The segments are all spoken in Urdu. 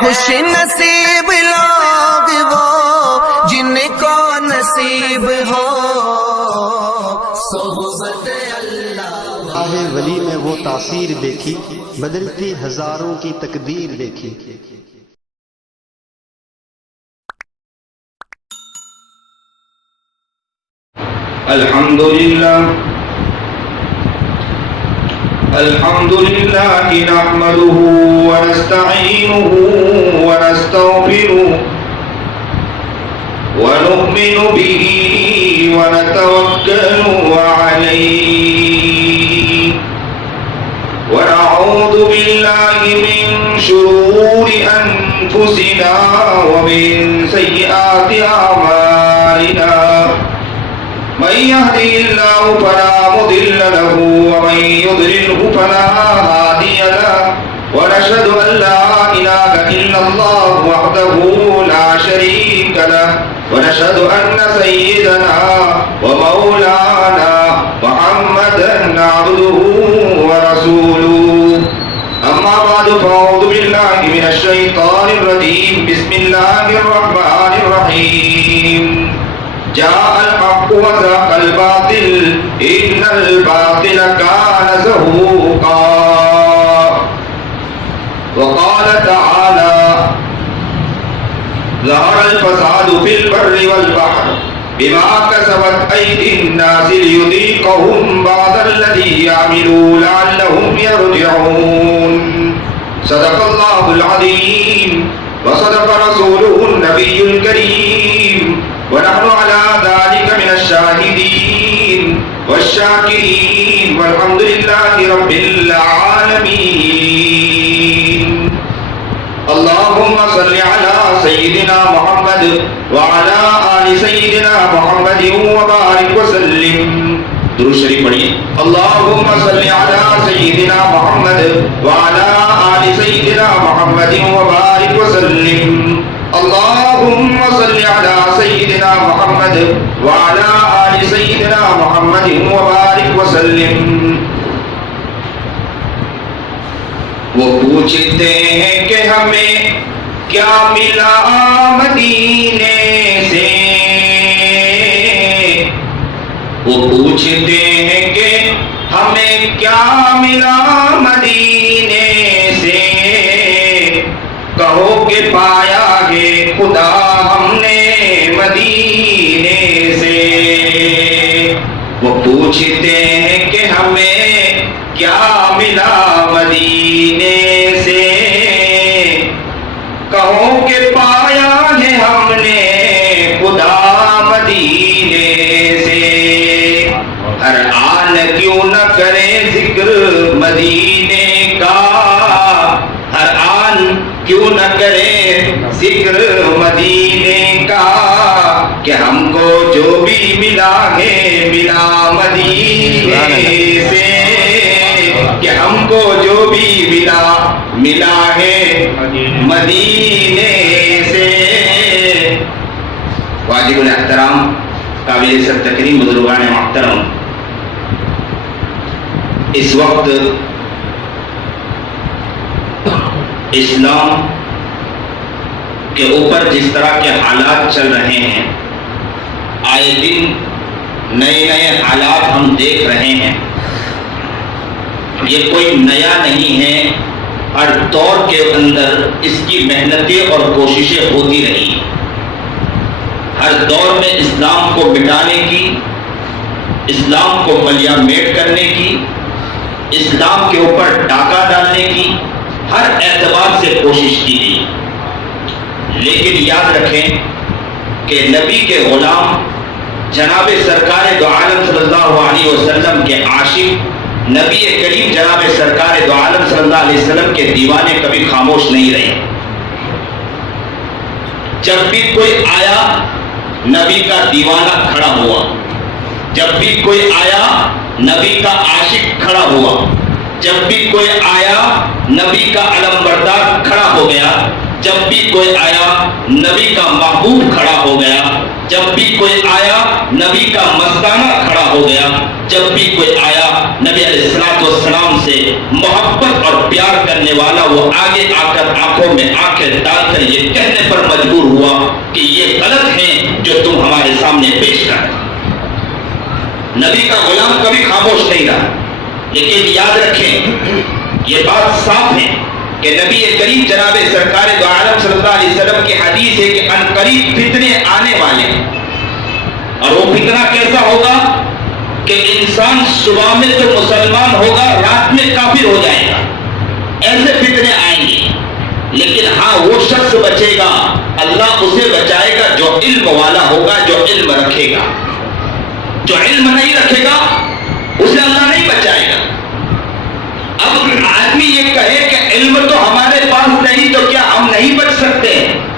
خوش نصیب لوگ وہ جن کو نصیب ہو صحبت اللہ۔ راہ ولی میں وہ تاثیر دیکھی، بدلتی ہزاروں کی تقدیر دیکھی۔ الحمد لله نحمده ونستعينه ونستغفره ونؤمن به ونتوكل عليه ونعوذ بالله من شرور أنفسنا ومن سيئات أعمالنا من يهده الله فلا مضل له ومن يضلله فلا هادي له ونشهد أن لا إله إلا الله وحده لا شريك له ونشهد أن سيدنا ومولانا محمدا عبده ورسوله أما بعد فأعوذ بالله من الشيطان الرجيم بسم الله الرحمن الرحيم جاء الحق وزهق الباطل إن الباطل كان زهوقا وقال تعالى ظهر الفساد في البر والبحر بما كسبت أيدي الناس ليذيقهم بعض الذي عملوا لعلهم يرجعون صدق الله العظيم وصدق رسوله النبي الكريم ونحن على ذلك من الشاهدين والشاكرين والحمد لله رب العالمين اللهم صل على سيدنا محمد وعلى آل سيدنا محمد وبارك وسلم درود شریف پڑھیے اللهم صل على سيدنا محمد وعلى آل سيدنا محمد وبارك وسلم اللهم صل على سيدنا محمد وعلى آل سيدنا محمد وبارك وسلم وہ پوچھتے ہیں کہ ہمیں کیا ملا مدینے سے، وہ پوچھتے ہیں کہ ہمیں کیا ملا مدینے سے، کہو کہ پایا ہے خدا ہم نے مدینے سے۔ وہ پوچھتے ہیں کہ ہمیں کیا ملا مدینے سے، کہو کہ پایا ہے ہم نے خدا مدینے سے۔ ہر آن کیوں نہ کرے ذکر مدینے کا، ہر آن کیوں نہ کرے ذکر مدینے کا، کہ ہم کو جو بھی ملا ہے ملا مدینے سے، کہ ہم کو جو بھی ملا ہے مدینے سے۔ واجب الاحترام قابل عزت تکریم بزرگان محترم، اس وقت اسلام کے اوپر جس طرح کے حالات چل رہے ہیں، آئے دن نئے نئے حالات ہم دیکھ رہے ہیں، یہ کوئی نیا نہیں ہے، ہر دور کے اندر اس کی محنتیں اور کوششیں ہوتی رہی، ہر دور میں اسلام کو مٹانے کی، اسلام کو پلیا میٹ کرنے کی، اسلام کے اوپر ڈاکہ ڈالنے کی ہر اعتبار سے کوشش کی گئی، لیکن یاد رکھیں کہ نبی کے غلام جناب سرکار دو عالم صلی اللہ علیہ وسلم کے عاشق نبی کریم جناب سرکار دو عالم صلی اللہ علیہ وسلم کے دیوانے کبھی خاموش نہیں رہے۔ جب بھی کوئی آیا نبی کا دیوانہ کھڑا ہوا، جب بھی کوئی آیا نبی کا عاشق کھڑا ہوا، جب بھی کوئی آیا نبی کا علم بردار کھڑا ہو گیا، جب بھی کوئی آیا نبی کا محبوب کھڑا ہو گیا، جب بھی کوئی آیا نبی کا مستانہ کھڑا ہو ہو گیا. جب بھی کوئی آیا نبی علیہ الصلوۃ والسلام سے محبت اور پیار کرنے والا وہ آگے آ کر آنکھوں میں آنکھیں ڈال کر یہ کہنے پر مجبور ہوا کہ یہ غلط ہیں جو تم ہمارے سامنے پیش کر رہے. نبی کا غلام کبھی خاموش نہیں رہا. لیکن یاد رکھیں یہ بات صاف ہے کہ نبی کریم جناب سرکار دو عالم صلی اللہ علیہ وسلم کی حدیث ہے کہ ان قریب فتنے آنے والے ہیں. اور وہ فتنہ کیسا ہوگا کہ انسان صبح میں تو مسلمان ہوگا, رات میں کافر ہو جائے گا. ایسے فتنے آئیں گے. لیکن ہاں وہ شخص بچے گا, اللہ اسے بچائے گا جو علم والا ہوگا, جو علم رکھے گا. جو علم نہیں رکھے گا اسے اللہ نہیں بچائے گا. اب آدمی یہ کہے کہ علم تو ہمارے پاس نہیں تو کیا ہم نہیں بچ سکتے؟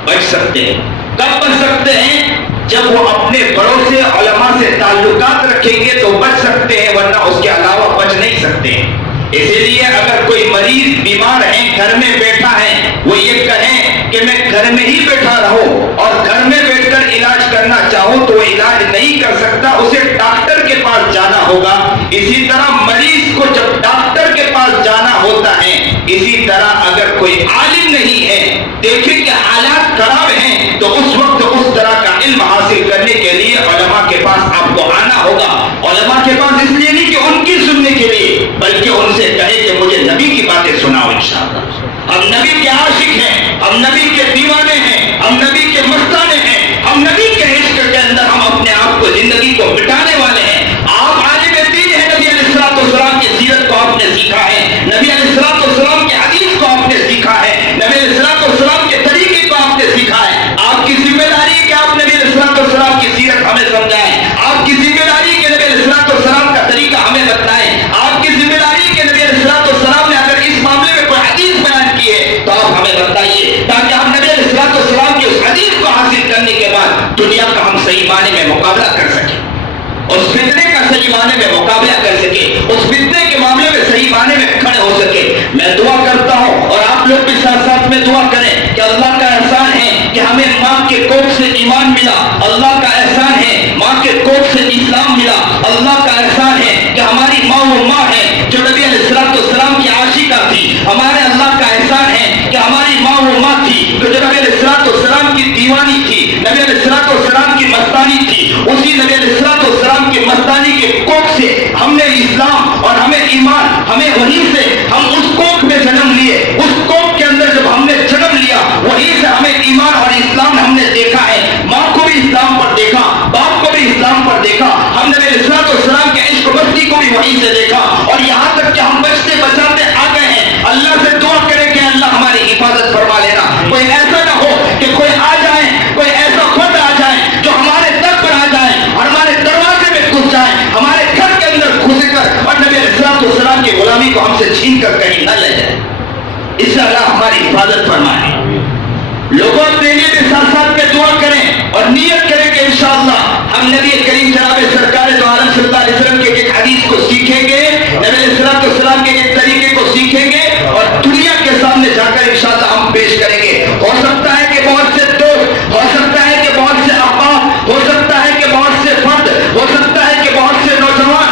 بچ سکتے ہیں. کب بچ سکتے ہیں؟ جب وہ اپنے بڑوں سے علماء سے تعلقات رکھیں گے تو بچ سکتے ہیں, ورنہ اس کے علاوہ بچ نہیں سکتے ہیں. اسی لیے اگر کوئی مریض بیمار ہے, گھر میں بیٹھا ہے, وہ یہ کہیں کہ میں گھر میں ہی بیٹھا رہوں اور گھر میں بیٹھ کر علاج کرنا چاہوں تو وہ علاج نہیں کر سکتا, اسے ڈاکٹر کے پاس جانا ہوگا. اسی طرح مریض کو جب ڈاکٹر کے پاس جانا ہوتا ہے, اسی طرح اگر کوئی عالم نہیں ہے, دیکھیں کہ حالات خراب ہیں, تو اس وقت اس طرح کا علم حاصل کرنے کے لیے علماء کے پاس آپ کو آنا ہوگا. علماء کے پاس اس لیے نہیں کہ ان کی سننے کے لیے, بلکہ ان سے کہے کہ مجھے نبی کی باتیں سناؤ انشاءاللہ. ہم نبی کے عاشق ہیں, ہم نبی کے دیوانے ہیں, ہم نبی کے مستانے ہیں, ہم نبی کے عشق کے اندر ہم اپنے آپ کو, زندگی کو مٹانے والے ہیں. آپ عالم دین ہیں, نبی علیہ الصلوۃ والسلام کی سیرت کو آپ نے سیکھا ہے, نبی علیہ الصلوۃ والسلام کی حدیث کو آپ نے سیکھا ہے, نبی علیہ الصلوۃ والسلام کے طریقے کو آپ نے سیکھا ہے. آپ کی ذمہ داری ہے کہ آپ نبی علیہ الصلوۃ والسلام کی سیرت ہمیں سمجھائیں. آپ کی ذمہ داری ہے کہ نبی علیہ الصلوۃ والسلام کا طریقہ ہمیں بتائیں. آپ کی ذمہ داری ہے کہ نبی علیہ الصلوۃ والسلام نے اگر اس معاملے میں کوئی حدیث بیان کی ہے تو آپ ہمیں بتائیے, تاکہ ہم نبی علیہ الصلوۃ والسلام کی اس حدیث کو حاصل کرنے کے بعد دنیا کا ہم صحیح معنی میں مقابلہ کر سکیں, اس فتنے کا صحیح معنی میں مقابلہ کر سکے, اس فتنے کے معاملے میں صحیح معنی میں کھڑے ہو سکے. میں دعا کرتا ہوں اور آپ لوگ بھی ساتھ ساتھ میں دعا کریں کہ اللہ کا احسان ہے کہ ہمیں ماں کے کوکھ سے ایمان ملا, اللہ کا احسان ہے ماں کے کوکھ سے اسلام ملا, اللہ کا احسان ہے کہ ہماری ماں وہ ماں ہے جو نبی علیہ الصلوۃ والسلام کی عاشقہ تھی. ہمارے اللہ کا احسان ہے کہ ہماری ماں وہ ماں تھی جو نبی علیہ الصلوۃ والسلام کی دیوانی تھی, نبی علیہ الصلوۃ والسلام کی مستانی تھی. اسی نبی علیہ الصلوۃ والسلام کی مستانی کے کوکھ سے ہم نے اسلام اور ہمیں ایمان, ہمیں وہیں سے ہم اس کوکھ میں جنم لیے. اس کوکھ کے اندر جب ہم نے جنم لیا وہیں سے ہمیں ایمان اور اسلام ہم نے دیکھا ہے. ماں کو بھی اسلام پر دیکھا, باپ کو بھی اسلام پر دیکھا, ہم نے نبی علیہ الصلوۃ والسلام کے عشق و مستی کو بھی وہیں سے دیکھا, اور یہاں تک کہ ہم بچتے بچاتے آ گئے ہیں. اللہ سے دعا کریں کہ اللہ ہماری حفاظت فرما لینا. کوئی ایسا نہ ہو کہ کوئی آ جائے, کوئی ایسا خود آ جائے جو ہمارے در پر آ جائے اور ہمارے دروازے میں گھس جائے, ہمارے گھر کے اندر گھس کر اور نبی علیہ الصلوۃ والسلام کی غلامی کو ہم سے چھین کر کہیں نہ لے جائے. اس سے اللہ ہماری حفاظت فرمائے. لوگوں کے لیے بھی ساتھ ساتھ میں دعا کریں اور نیت کریں کہ انشاءاللہ ہم نبی کریم جناب سرکار دو عالم صلی اللہ علیہ وسلم کے ایک حدیث کو سیکھیں گے, نبی علیہ الصلوۃ والسلام کے ایک طریقے کو سیکھیں گے اور دنیا کے سامنے جا کر انشاءاللہ ہم پیش کریں گے. ہو سکتا ہے کہ بہت سے دوست, ہو سکتا ہے کہ بہت سے احباب, ہو سکتا ہے کہ بہت سے فرد, ہو سکتا ہے کہ بہت سے نوجوان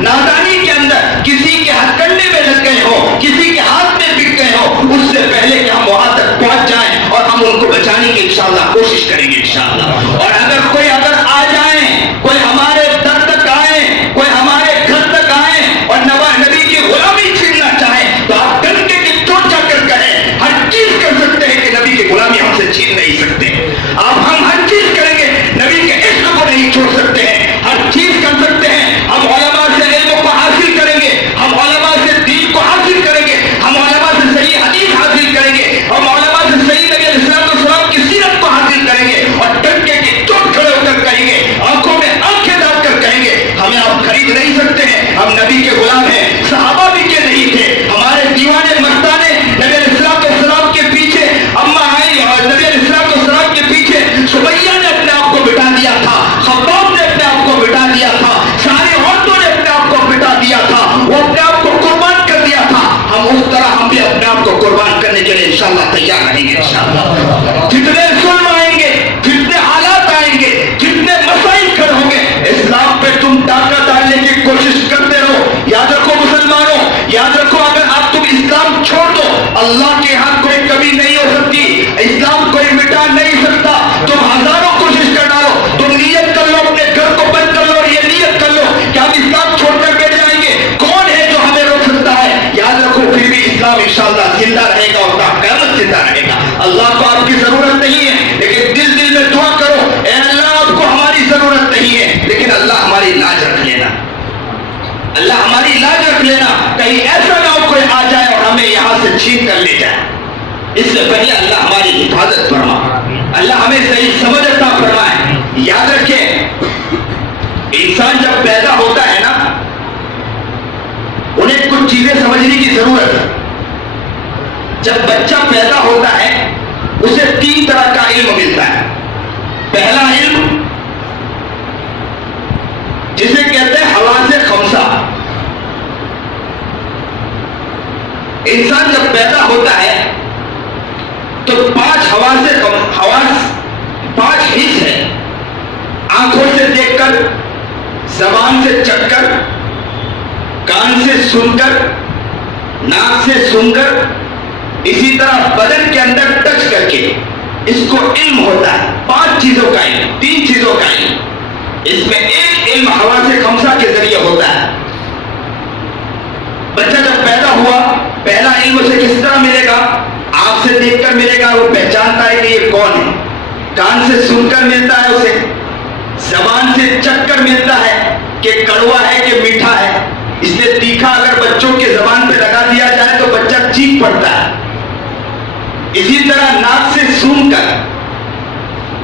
نادانی کے اندر کسی کے ہتھ کنڈے میں لگ گئے ہو, کسی کے ہاتھ میں بک گئے ہو, اس سے پہلے کہ ہم وہاں تک پہنچ جائیں اور ہم ان کو بچانے کی انشاءاللہ کوشش کریں گے انشاءاللہ. اور اگر آ جائیں, کوئی ہمارے در تک آئے, کوئی ہمارے گھر تک آئے اور نبی کی غلامی چھیننا چاہے تو آپ ڈنڈے کی چوٹ جا کر کہیں, ہر چیز کر سکتے ہیں کہ نبی کی غلامی ہم سے چھین نہیں سکتے. ہم ہر چیز کریں گے, نبی کے عشق کو نہیں چھوڑ سکتے ہیں, ہر چیز کر سکتے ہیں. ہم علماء سے علم کو حاصل کریں گے, ہم علماء سے دین کو حاصل کریں گے, ہم علماء سے صحیح حدیث حاصل کریں گے, ہم علماء سے صحیح نبی علیہ الصلوۃ والسلام کی سیرت کو حاصل کریں گے اور ڈنڈے کی چوٹ کھڑے ہو کر کہیں گے, آنکھوں میں آنکھیں ڈال کر کہیں گے ہمیں آپ خرید نہیں سکتے ہیں, ہم نبی کے غلام ہیں. صحابہ بھی کے نہیں تھے, ہمارے دیوانے مستانے نبی علیہ الصلوۃ والسلام کے پیچھے اما آئی اور نبی علیہ الصلوۃ والسلام کے پیچھے سمیہ نے اپنے آپ کو بٹا دیا تھا, خباب نے اپنے آپ کو بٹا دیا تھا, ساری عورتوں نے اپنے آپ کو بٹا دیا تھا, وہ اپنے آپ کو قربان کر دیا تھا. ہم اس طرح ہم بھی اپنے آپ کو قربان کرنے کے لیے انشاءاللہ تیار رہیں گے انشاءاللہ. جتنے ظلم آئیں گے, جتنے حالات آئیں گے, جتنے مسائل کھڑے ہوں گے, اسلام زندہ رہے گا اور تا قیامت زندہ رہے گا. اللہ کو آپ کی ضرورت نہیں ہے لیکن دل دل میں دعا کرو, اے اللہ آپ کو ہماری ضرورت نہیں ہے لیکن اللہ ہماری لاج رکھ لینا, اللہ ہماری لاج رکھ لینا, کہیں ایسا نہ ہو کوئی آ جائے اور ہمیں یہاں سے چھین کر لے جائے. اس سے پہلے اللہ ہماری حفاظت فرما, اللہ ہمیں صحیح سمجھ عطا فرمائے. یاد رکھیں, انسان جب پیدا ہوتا ہے نا, انہیں کچھ چیزیں سمجھنے کی ضرورت ہے. جب بچہ پیدا ہوتا ہے اسے 3 طرح کا علم ملتا ہے. پہلا علم جسے کہتے ہیں حواس خمسہ. انسان جب پیدا ہوتا ہے تو 5 حواس 5 حص ہے. آنکھوں سے دیکھ کر, زبان سے چکھ کر, کان سے سن کر, ناک سے سن کر, اسی طرح بدن کے اندر ٹچ کر کے اس کو علم ہوتا ہے. 5 چیزوں کا علم, 3 چیزوں کا علم. اس میں ایک علم حواس خمسہ کے ذریعے ہوتا ہے. بچہ جب پیدا ہوا پہلا علم اسے کس طرح ملے گا؟ آنکھ سے دیکھ کر ملے گا, وہ پہچانتا ہے کہ یہ کون ہے. کان سے سن کر ملتا ہے اسے, زبان سے چکھ کر ملتا ہے کہ کڑوا ہے کہ میٹھا ہے. اس لیے تیکھا اگر بچوں کے زبان پہ لگا دیا جائے تو بچہ چیخ پڑتا ہے. اسی طرح ناک سے سن کر,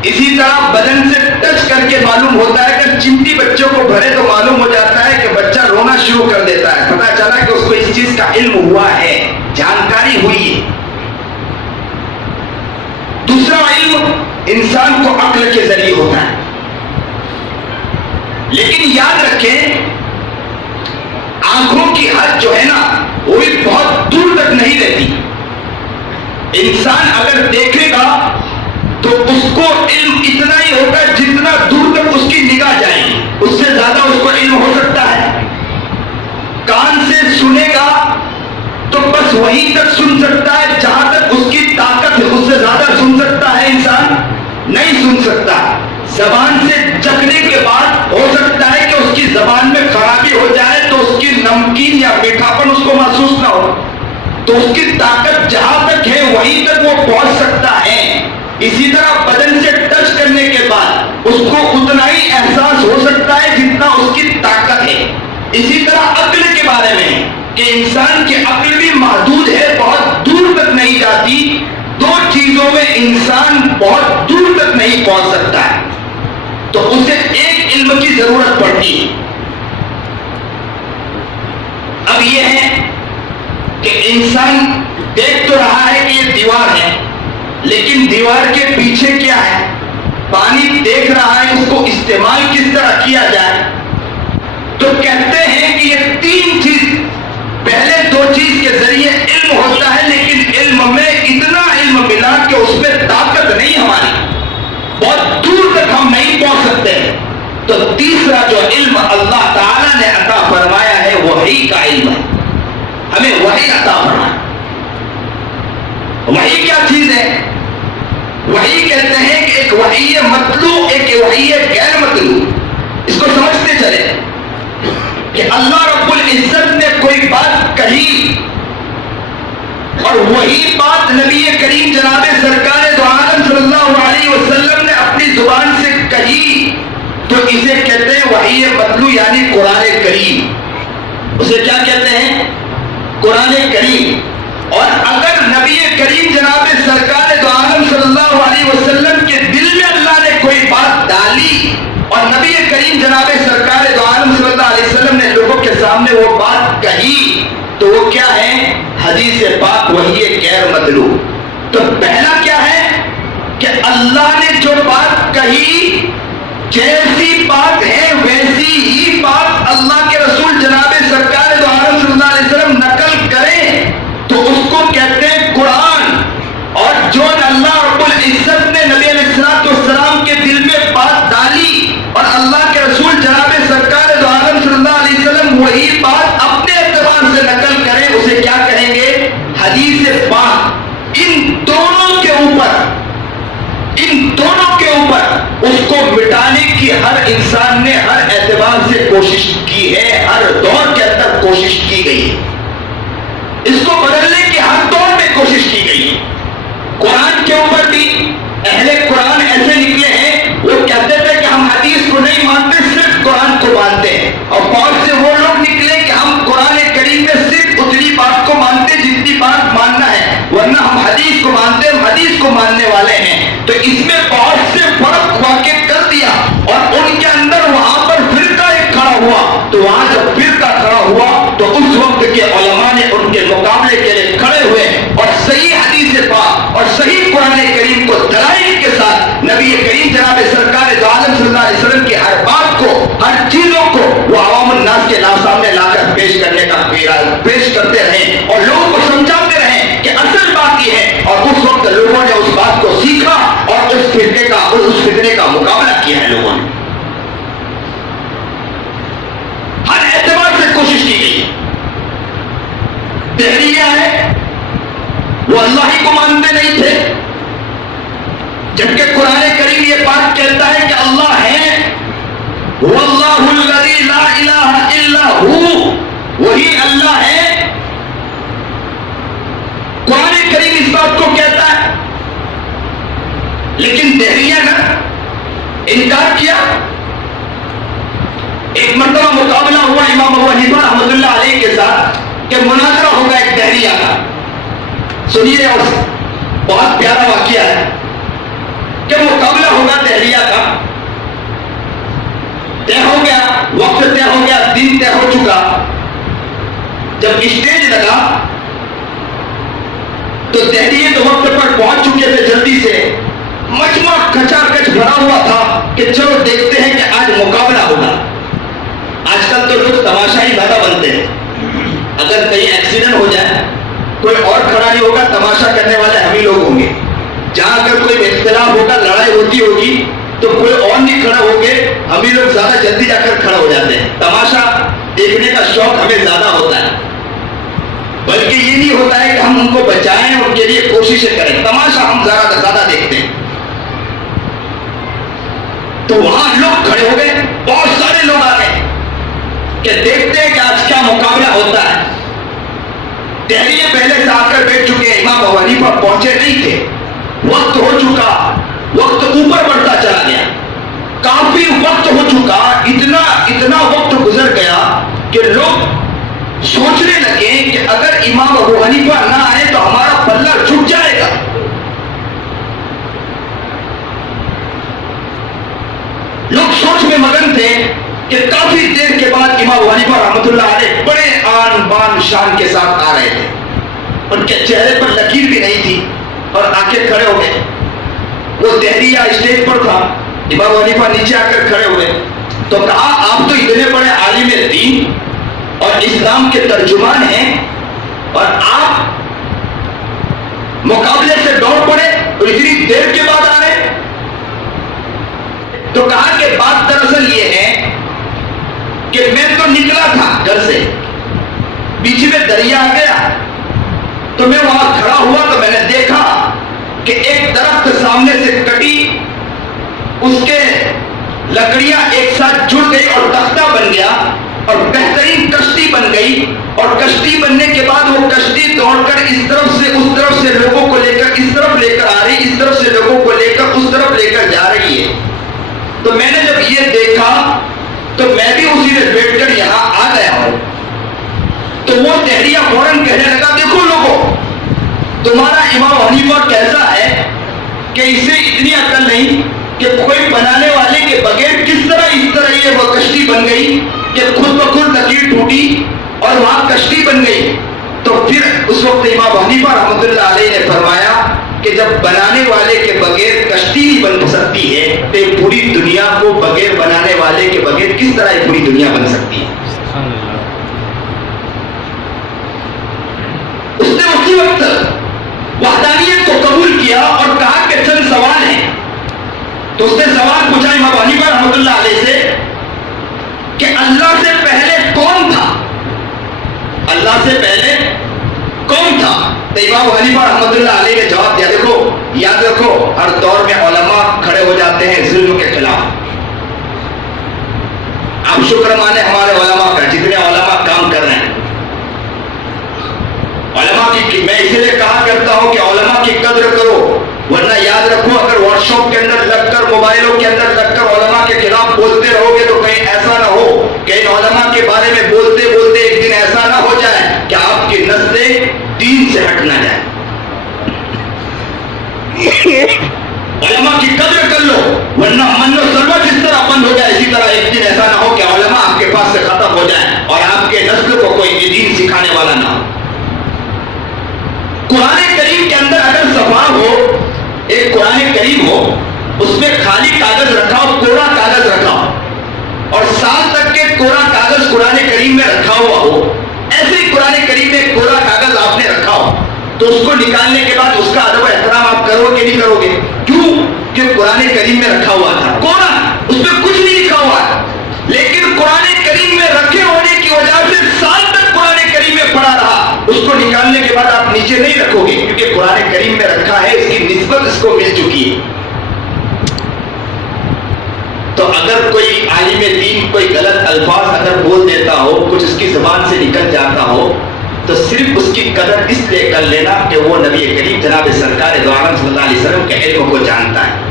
اسی طرح بدن سے ٹچ کر کے معلوم ہوتا ہے. اگر چمٹی بچوں کو بھرے تو معلوم ہو جاتا ہے کہ بچہ رونا شروع کر دیتا ہے, پتہ چلا کہ اس کو اس چیز کا علم ہوا ہے, جانکاری ہوئی ہے. دوسرا علم انسان کو عقل کے ذریعے ہوتا ہے. لیکن یاد رکھیں, آنکھوں کی حد جو ہے نا وہ بھی بہت دور تک نہیں رہتی. انسان اگر دیکھے گا تو اس کو علم اتنا ہی ہوگا جتنا دور تک اس کی نگاہ جائے گی, اس سے زیادہ اس کو علم ہو سکتا ہے. کان سے سنے گا تو بس وہیں تک سن سکتا ہے جہاں تک اس کی طاقت ہے, اس سے زیادہ سن سکتا ہے انسان نہیں سن سکتا. زبان سے چکھنے کے بعد ہو سکتا ہے کہ اس کی زبان میں خرابی ہو جائے تو اس کی نمکین یا میٹھاپن اس کو محسوس نہ ہو, تو اس کی طاقت جہاں تک ہے وہیں تک وہ پہنچ سکتا ہے. اسی طرح بدن سے ٹچ کرنے کے بعد اس کو اتنا ہی احساس ہو سکتا ہے جتنا اس کی طاقت ہے. اسی طرح عقل کے بارے میں کہ انسان کی عقل بھی محدود ہے, بہت دور تک نہیں جاتی. 2 چیزوں میں انسان بہت دور تک نہیں پہنچ سکتا ہے, تو اسے ایک علم کی ضرورت پڑتی ہے. اب یہ ہے کہ انسان دیکھ تو رہا ہے کہ یہ دیوار ہے, لیکن دیوار کے پیچھے کیا ہے؟ پانی دیکھ رہا ہے, اس کو استعمال کس طرح کیا جائے. تو کہتے ہیں کہ یہ 3 چیز, پہلے 2 چیز کے ذریعے علم ہوتا ہے, لیکن علم میں اتنا علم ملا کہ اس میں طاقت نہیں ہماری, بہت دور تک ہم نہیں پہنچ سکتے. تو تیسرا جو علم اللہ تعالیٰ نے عطا فرمایا ہے وحی کا علم ہے, ہمیں وحی عطا فرمایا. وحی کیا چیز ہے؟ وحی کہتے ہیں کہ ایک وحی مطلوع, ایک وحی غیر مطلوع. اس کو سمجھتے چلے کہ اللہ رب العزت نے کوئی بات کہی اور وہی بات نبی کریم جناب سرکار دو عالم صلی اللہ علیہ وسلم نے اپنی زبان سے کہی, تو اسے کہتے ہیں وحی مطلوع, یعنی قرآن کریم. اسے کیا کہتے ہیں؟ قرآن کریم. اور اگر نبی کریم جناب سرکار دو عالم صلی اللہ علیہ وسلم کے دل میں اللہ نے کوئی بات ڈالی اور نبی کریم جناب سرکار دو عالم صلی اللہ علیہ وسلم نے لوگوں کے سامنے وہ بات کہی, تو وہ کیا ہے؟ حدیث پاک وحی غیر مطلوع. تو پہلا کیا ہے کہ اللہ نے جو بات کہی جیسی بات ہے ویسی ہی بات اللہ کے رسول جناب سرکار دو عالم صلی اللہ علیہ وسلم نقل کریں تو اس کو کہتے ہیں قرآن. اور جو اللہ رب العزت نے نبی علیہ السلام کے دل میں بات ڈالی اور اللہ کے رسول جناب سرکار دو عالم صلی اللہ علیہ وسلم وہی بات اپنے اعتبار سے نقل کریں, اسے کیا کہیں گے؟ حدیث پاک. ان دونوں کے اوپر اس کو مٹانے کی ہر انسان نے ہر اعتبار سے کوشش کی ہے, ہر دور کے اندر کوشش کی گئی ہے. اس کو بدلنے کی ہر دور میں کو ماننے والے ہیں، تو اس میں بہت سے فرق واقع کر دیا، اور ان کے اندر وہاں پر فرقہ ایک کھڑا ہوا، تو وہاں جب فرقہ کھڑا ہوا تو اس وقت کے علماء نے ان کے مقابلے کے لیے کھڑے ہوئے، اور صحیح حدیث پاک اور صحیح قرآن کریم کو دلائل کے ساتھ نبی کریم جناب سرکار دو عالم صلی اللہ علیہ وسلم کی ہر بات کو، ہر چیزوں کو وہ عوام الناس کے سامنے لا کر پیش کرنے کا پیش کرتے رہے، اور لوگوں کو سمجھاتے رہے کہ اصل بات یہ ہے، اور اس وقت لوگوں نے اس بات کو سیکھا اور اس فتنے کا مقابلہ کیا ہے لوگوں نے، ہر اعتبار سے کوشش کی گئی۔ دہریہ ہے وہ اللہ ہی کو مانتے نہیں تھے، جبکہ قرآن کریم یہ بات کہتا ہے کہ اللہ ہے، واللہ الذی لا الہ الا ہو، وہی اللہ ہے۔ قرآن کریم اس بات کو کہتا ہے، لیکن دہریہ نے انکار کیا۔ ایک مرتبہ مقابلہ ہوا امام ابو حنیفہ رحمۃ اللہ علیہ کے ساتھ کہ مناظرہ ہوگا ایک دہریہ کا، سنیے، اور بہت پیارا واقعہ ہے کہ مقابلہ ہوگا دہریہ کا، طے ہو گیا، وقت طے ہو گیا، دن طے ہو چکا۔ جب اسٹیج لگا تو دہریے تو وقت پر پہنچ چکے تھے، جلدی سے مجمع کچا کچ بھرا ہوا تھا کہ چلو دیکھتے ہیں کہ آج مقابلہ ہوگا۔ آج کل تو لوگ تماشا ہی زیادہ بنتے ہیں، اگر کہیں ایکسیڈنٹ ہو جائے کوئی اور کھڑا نہیں ہوگا، تماشا کرنے والے ہم ہی لوگ ہوں گے۔ جہاں اگر کوئی اختلاف ہوگا، لڑائی ہوتی ہوگی، تو کوئی اور نہیں کھڑا ہوگے، ہم ہی لوگ زیادہ جلدی جا کر کھڑا ہو جاتے ہیں۔ تماشا دیکھنے کا شوق ہمیں زیادہ ہوتا ہے، بلکہ یہ نہیں ہوتا ہے کہ ہم ان کو بچائیں، ان کے لیے کوششیں کریں، تماشا ہم زیادہ دیکھتے ہیں۔ تو وہاں لوگ کھڑے ہو گئے، بہت سارے لوگ آ گئے کہ دیکھتے ہیں کہ آج کیا مقابلہ ہوتا ہے۔ دہلیے پہلے سے آ کر بیٹھ چکے ہیں، امام ابو حنیفہ پہنچے نہیں تھے، وقت ہو چکا، وقت اوپر بڑھتا چلا گیا، کافی وقت ہو چکا، اتنا وقت گزر گیا کہ لوگ سوچنے لگے کہ اگر امام ابو حنیفہ نہ آئے تو ہمارا پلہ چھٹ جائے گا۔ لوگ سوچ میں مگن تھے کہ کافی دیر کے بعد امام ابو حنیفہ رحمۃ اللہ علیہ بڑے آن بان شان کے ساتھ آ رہے تھے، ان کے چہرے پر لکیر بھی نہیں تھی، اور آ کے کھڑے ہو گئے۔ وہ دہریہ اسٹیج پر تھا، امام ابو حنیفہ نیچے آ کر کھڑے ہوئے، تو کہا آپ تو اتنے بڑے عالم دین اور اسلام کے ترجمان ہیں، اور آپ مقابلے سے دوڑ پڑے اور اتنی دیر کے بعد آ رہے۔ تو کہا کہ بات دراصل یہ ہے کہ میں تو نکلا تھا گھر سے، بیچ میں دریا آ گیا، تو میں وہاں کھڑا ہوا تو میں نے دیکھا کہ ایک درخت سامنے سے کٹی، اس کے لکڑیاں ایک ساتھ جڑ گئی اور تختہ بن گیا، اور بہترین کشتی بن گئی، اور کشتی بننے کے بعد وہ کشتی دوڑ کر اس طرف سے اس طرف سے لوگوں کو لے کر اس طرف لے کر آ رہی، اس طرف سے لوگوں کو لے کر اس طرف لے کر جا رہی ہے۔ تو میں نے جب یہ دیکھا تو میں بھی اسی میں بیٹھ کر یہاں آ گیا ہوں۔ تو وہ دہریہ فوراً کہنے لگا دیکھو لوگوں، تمہارا امام حنیفہ کیسا ہے کہ اسے اتنی عقل نہیں کہ کوئی بنانے والے کے بغیر کس طرح اس طرح یہ وہ کشتی بن گئی کہ خود بخود لکیر ٹوٹی اور وہاں کشتی بن گئی۔ تو پھر اس وقت امام حنیفہ رحمۃ اللہ علیہ نے فرمایا کہ جب بنانے والے کے بغیر کشتی نہیں بن سکتی ہے تو پوری دنیا کو بغیر بنانے والے کے بغیر کس طرح یہ پوری دنیا بن سکتی ہے۔ اس نے اسی وقت وحدانیت کو قبول کیا اور کہا کہ چند سوال ہیں۔ تو اس نے سوال پوچھا امام حنیفہ رحمۃ اللہ علیہ سے کہ اللہ سے پہلے کون تھا؟ اللہ سے پہلے کون تھا؟ تو امام حنیفہ رحمۃ اللہ علیہ نے جواب دیا دیکھو یاد رکھو ہر دور میں علماء کھڑے ہو جاتے ہیں ظلم کے خلاف۔ آپ شکر مانے ہمارے علماء کا، جتنے علماء کام کر رہے ہیں، علماء کی میں اسی لیے کہا کرتا ہوں کہ علماء کی قدر کرو، ورنہ یاد رکھو اگر واٹس ایپ کے اندر لگ کر موبائلوں کے اندر لگ کر علماء کے خلاف بولتے رہو گے تو کہیں ایسا نہ ہو کہ ان علماء کے بارے میں بولتے بولتے ایک دن ایسا نہ ہو جائے کہ آپ کی نسلیں دین سے ہٹ نہ جائیں۔ طرح ایک دن ایسا نہ ہو کہ علماء آپ کے پاس سے ختم ہو جائیں اور آپ کے نسل کو کوئی دین سکھانے والا نہ ہو۔ قرآن کریم کے اندر اگر صفحہ ہو، ایک قرآن کریم ہو، اس میں خالی کاغذ رکھا ہو، کوڑا کاغذ رکھا ہو، اور سال تک کے کوڑا کاغذ قرآن کریم میں رکھا ہوا ہو، ایسے ہی قرآن کریم میں کوڑا کاغذ آپ نے رکھا ہو، تو اس کو نکالنے کے بعد اس کا ادب و احترام آپ کرو گے نہیں کرو گے؟ کیوں کہ قرآن کریم میں رکھا ہوا تھا، کوڑا، اس میں کچھ نہیں لکھا ہوا، لیکن قرآن کریم میں رکھے ہونے کی وجہ سے سال تک قرآن کریم میں پڑا رہا، اس کو نکالنے کے بعد آپ نیچے نہیں رکھو گے کیونکہ قرآن کریم میں رکھا ہے، اس کی نسبت اس کو مل چکی ہے۔ تو اگر کوئی عالم دین کوئی غلط الفاظ اگر بول دیتا ہو، کچھ اس کی زبان سے نکل جاتا ہو، تو صرف اس کی قدر اس لیے کر لینا کہ وہ نبی کریم جناب سرکار دو عالم صلی اللہ علیہ وسلم کے علم کو جانتا ہے۔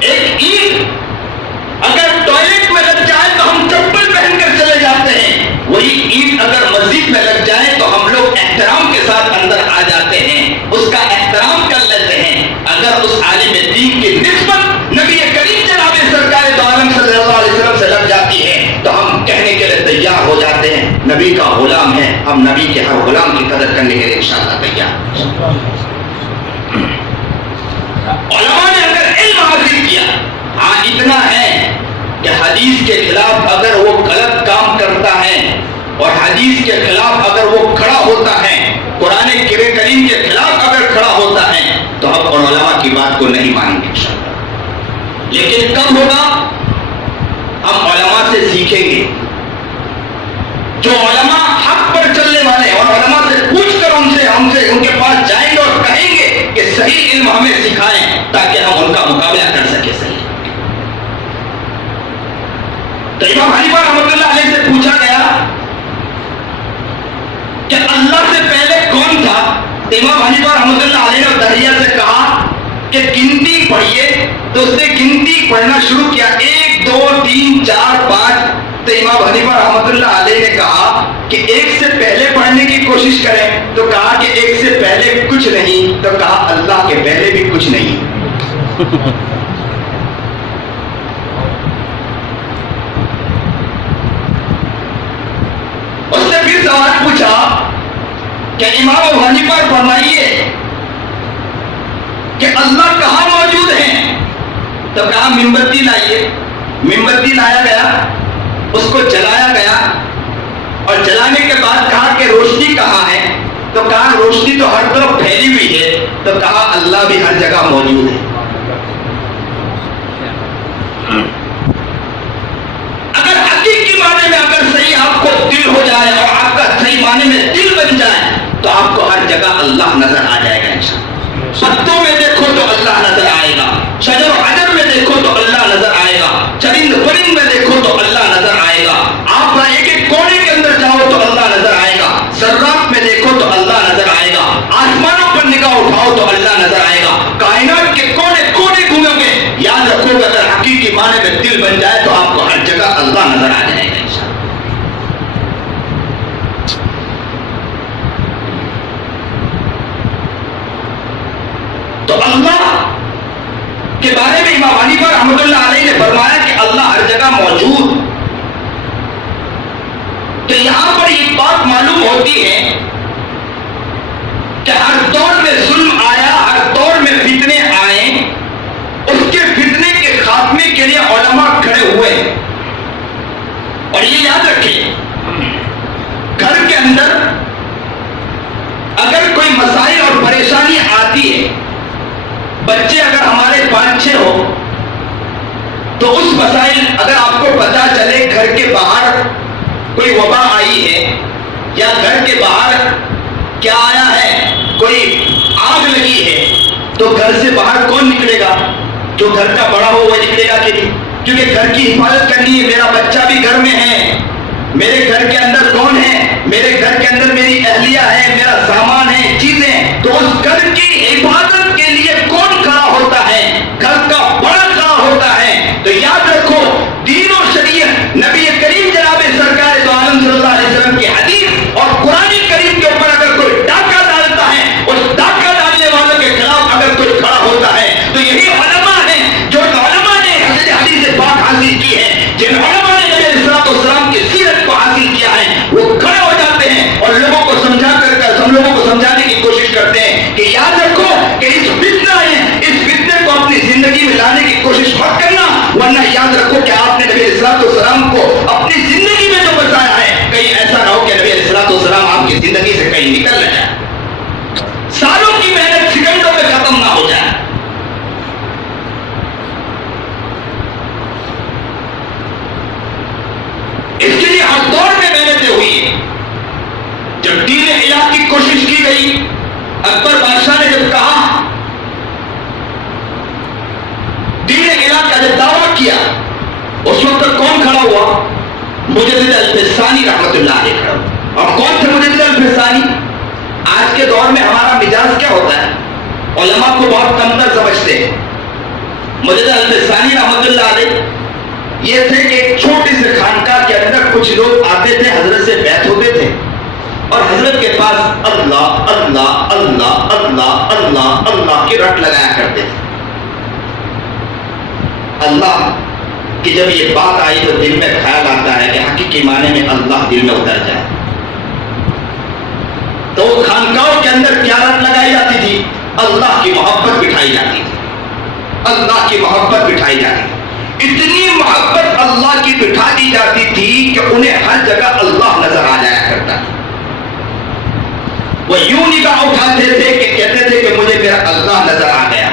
ایک اینٹ اگر ٹوائلٹ میں لگ جائے تو ہم چپل پہن کر چلے جاتے ہیں، وہی اینٹ اگر مسجد میں لگ جائے تو ہم لوگ احترام کے ساتھ اندر آ جاتے ہیں، اس کا احترام کر لیتے ہیں۔ اگر اس عالم دین کی نسبت نبی کریم جناب سرکار دو عالم صلی اللہ علیہ وسلم سے لگ جاتی ہے تو ہم کہنے کے لیے تیار ہو جاتے ہیں نبی کا غلام ہے، ہم نبی کے ہر غلام کی قدر کرنے کے لیے انشاءاللہ تیار۔ علماء نے اگر علم حاصل کیا، ہاں اتنا ہے کہ حدیث کے خلاف اگر وہ غلط کام کرتا ہے اور حدیث کے خلاف اگر وہ کھڑا ہوتا ہے، قرآن کریم کے خلاف اگر کھڑا ہوتا ہے تو ہم ان علماء کی بات کو نہیں مانیں گے انشاءاللہ۔ لیکن کب ہوگا؟ ہم علماء سے سیکھیں گے، جو علماء حق پر چلنے والے اور علماء سے پوچھ کر ہم سے ان کے پاس جائیں گے اور کہیں گے کہ صحیح علم ہمیں سکھائیں تاکہ ہم ان کا مقابلہ کر سکیں صحیح۔ تو امام حنیفہ رحمۃ اللہ علیہ سے پوچھا گیا کہ اللہ سے پہلے کون تھا؟ تو امام حنیفہ رحمۃ اللہ علیہ نے دہریہ سے کہا کہ گنتی پڑھیے، تو اس نے گنتی پڑھنا شروع کیا، 1 2 3 4 5۔ تو امام حنیفہ رحمۃ اللہ علیہ نے کہا کہ 1 سے پہلے پڑھنے کی کوشش کریں، تو کہا کہ 1 سے پہلے کچھ نہیں، تو کہا اللہ کے پہلے بھی کچھ نہیں۔ اس نے پھر سوال پوچھا کہ امام حنیفہ فرمائیے کہ اللہ کہاں موجود ہیں؟ تو کہا منبر دی لائیے۔ منبر دی لایا گیا، اس کو جلایا گیا، اور جلانے کے بعد کہا کہ روشنی کہاں ہے؟ تو کہا روشنی تو ہر طرف پھیلی ہوئی ہے، تو کہا اللہ بھی ہر جگہ موجود ہے۔ اگر حقیقی معنی میں اگر صحیح آپ کو دل ہو جائے اور آپ کا صحیح معنی میں دل بن جائے تو آپ کو ہر جگہ اللہ نظر آ جائے گا انشاءاللہ۔ پتوں میں دیکھو تو اللہ نظر آئے گا، شجر و حجر میں دیکھو تو اللہ نظر آئے گا، چرند پرند میں دیکھو تو اللہ نظر آئے گا، آپ ایک ایک کونے کے اندر جاؤ تو اللہ نظر آئے گا، ذرات میں دیکھو تو اللہ نظر آئے گا، آسمانوں پر نگاہ اٹھاؤ تو اللہ نظر آئے گا، کائنات کے کونے کونے گھومو گے، یاد رکھو کہ اگر حقیقی معنی میں دل بن جائے تو آپ کو ہر جگہ اللہ نظر آ جائے گا انشاءاللہ۔ تو اللہ کے بارے میں امام حنیفہ رحمۃ اللہ علیہ نے فرمایا کہ اللہ ہر جگہ موجود۔ تو یہاں پر ایک بات معلوم ہوتی ہے کہ ہر دور میں ظلم آیا، ہر دور میں فتنے آئے، اس کے فتنے کے خاتمے کے لیے علماء کھڑے ہوئے۔ اور یہ یاد رکھیں، گھر کے اندر اگر کوئی مسائل اور پریشانی آتی ہے، بچے اگر ہمارے 5-6 ہو تو اس مسائل اگر آپ کو پتا چلے گھر کے باہر کوئی وبا آئی ہے یا گھر کے باہر کیا آیا ہے، کوئی آگ لگی ہے، تو گھر سے باہر کون نکلے گا؟ جو گھر کا بڑا ہو وہ نکلے گا کہ نہیں؟ کیونکہ گھر کی حفاظت کرنی ہے، میرا بچہ بھی گھر میں ہے، میرے گھر کے اندر کون ہے؟ میرے گھر کے اندر میری اہلیہ ہے، میرا سامان ہے، چیزیں۔ تو اس گھر کی حفاظت کے لیے کون کھڑا ہوتا ہے؟ گھر کا بڑا کھڑا ہوتا ہے۔ تو یاد رکھو، دین و شریعت، نبی کریم جناب سرکار دو عالم صلی اللہ علیہ وسلم کی حدیث اور قرآن کریم کے اوپر اگر کوئی ڈاکہ ڈالتا ہے، اس ڈاکہ ڈالنے والوں کے خلاف اگر کوئی کھڑا ہوتا ہے تو یہی علماء ہیں جو علماء نے حضرت بچانے کی کوشش مت کرنا، ورنہ یاد رکھو کہ آپ نے نبی علیہ السلام کو اپنی زندگی میں جو بچایا ہے، کہیں ایسا نہ ہو کہ نبی علیہ السلام آپ کی زندگی سے کہیں نکل رہے ہیں، سالوں کی محنت سیکنڈوں میں ختم نہ ہو جائے۔ اس کے لیے ہر دور میں محنتیں ہوئی ہیں۔ جب دین الہ کی کوشش کی گئی، اکبر بادشاہ نے جب کہا، دین الہ کا جب دعویٰ کیا، اس وقت کون کھڑا ہوا؟ مجدد الفسانی رحمت اللہ علیہ کھڑا ہوا۔ اور کون تھے مجدد الفسانی؟ آج کے دور میں ہمارا مزاج کیا ہوتا ہے؟ علماء کو بہت کمتر سمجھتے ہیں۔ مجدد الفسانی رحمت اللہ علیہ یہ تھے کہ ایک چھوٹی سے خانقاہ کے اندر کچھ لوگ آتے تھے، حضرت سے بیعت ہوتے تھے اور حضرت کے پاس اللہ اللہ اللہ اللہ اللہ اللہ کی رٹ لگایا کرتے تھے۔ اللہ کی جب یہ بات آئی تو دل میں خیال آتا ہے کہ حقیقی معنی میں اللہ دل میں اتر جائے، تو خانقاہوں کے اندر کیا رٹ لگائی جاتی تھی؟ اللہ کی محبت بٹھائی جاتی تھی، اللہ کی محبت بٹھائی جاتی تھی۔ اتنی محبت اللہ کی بٹھا دی جاتی تھی کہ انہیں ہر جگہ اللہ نظر آ جایا کرتا تھا۔ وہ یوں نگاہ اٹھاتے تھے کہ کہتے تھے کہ مجھے میرا اللہ نظر آ گیا،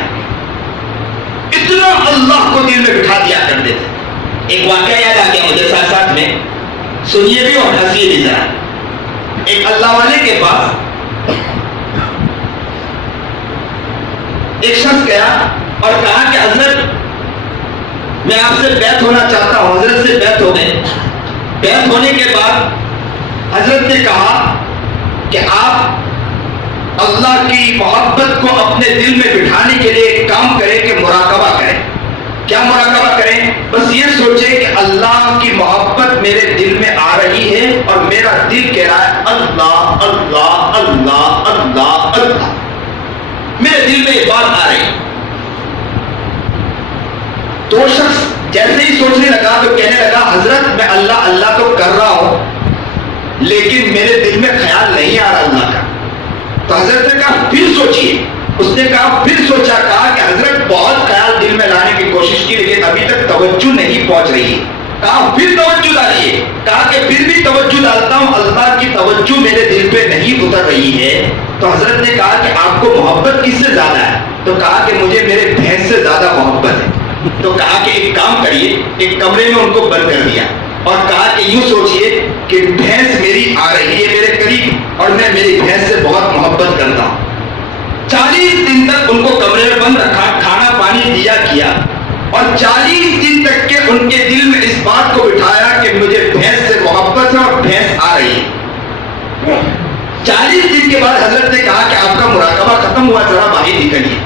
اتنا اللہ کو دل میں بٹھا دیا کرتے تھے۔ ایک واقعہ یاد آ گیا مجھے ساتھ ساتھ میں، سنیے بھی اور ہنسیے بھی ذرا۔ ایک اللہ والے کے پاس ایک شخص گیا اور کہا کہ حضرت میں آپ سے بیعت ہونا چاہتا ہوں۔ حضرت سے بیعت ہو گئے۔ بیعت ہونے کے بعد حضرت نے کہا کہ آپ اللہ کی محبت کو اپنے دل میں بٹھانے کے لیے ایک کام کریں کہ مراقبہ کریں۔ کیا مراقبہ کریں؟ بس یہ سوچیں کہ اللہ کی محبت میرے دل میں آ رہی ہے اور میرا دل کہہ رہا ہے اللہ اللہ اللہ اللہ اللہ، میرے دل میں یہ بات آ رہی ہے۔ تو وہ شخص جیسے ہی سوچنے لگا تو کہنے لگا حضرت میں اللہ اللہ تو کر رہا ہوں لیکن میرے دل میں خیال نہیں آ رہا اللہ کا۔ تو حضرت نے کہا پھر سوچیے۔ اس نے کہا پھر سوچا، کہا کہ حضرت بہت خیال دل میں لانے کی کوشش کی لیکن ابھی تک توجہ نہیں پہنچ رہی ہے۔ کہا پھر توجہ ڈالیے۔ کہا کہ پھر بھی توجہ ڈالتا ہوں، اللہ کی توجہ میرے دل پہ نہیں اتر رہی ہے۔ تو حضرت نے کہا کہ آپ کو محبت کس سے زیادہ ہے؟ تو کہا کہ مجھے میرے بھینس سے زیادہ محبت ہے۔ تو کہا کہ ایک کام کریے، ایک کمرے میں ان کو بند کر دیا اور کہا کہ یوں سوچئے کہ بھینس میری آ رہی ہے میرے قریب اور میں میری بھینس سے بہت محبت کرتا ہوں۔ 40 دن تک ان کو کمرے میں بند رکھا، کھانا پانی دیا کیا اور 40 دن تک کے ان کے دل میں اس بات کو بٹھایا کہ مجھے بھینس سے محبت ہے اور بھینس آ رہی ہے۔ 40 دن کے بعد حضرت نے کہا کہ آپ کا مراقبہ ختم ہوا، ذرا باہر نکلیے۔